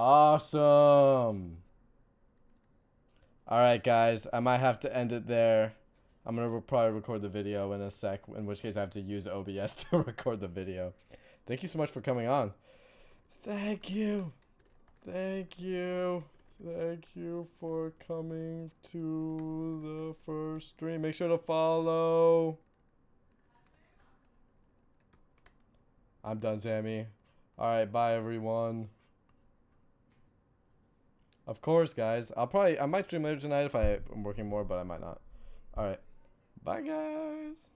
Awesome. All right, guys, I might have to end it there. I'm gonna probably record the video in a sec, in which case I have to use OBS to record the video. Thank you so much for coming on. Thank you for coming to the first stream. Make sure to follow. I'm done, Sammy. All right, bye everyone. Of course, guys. I might stream later tonight if I'm working more, but I might not. All right. Bye, guys.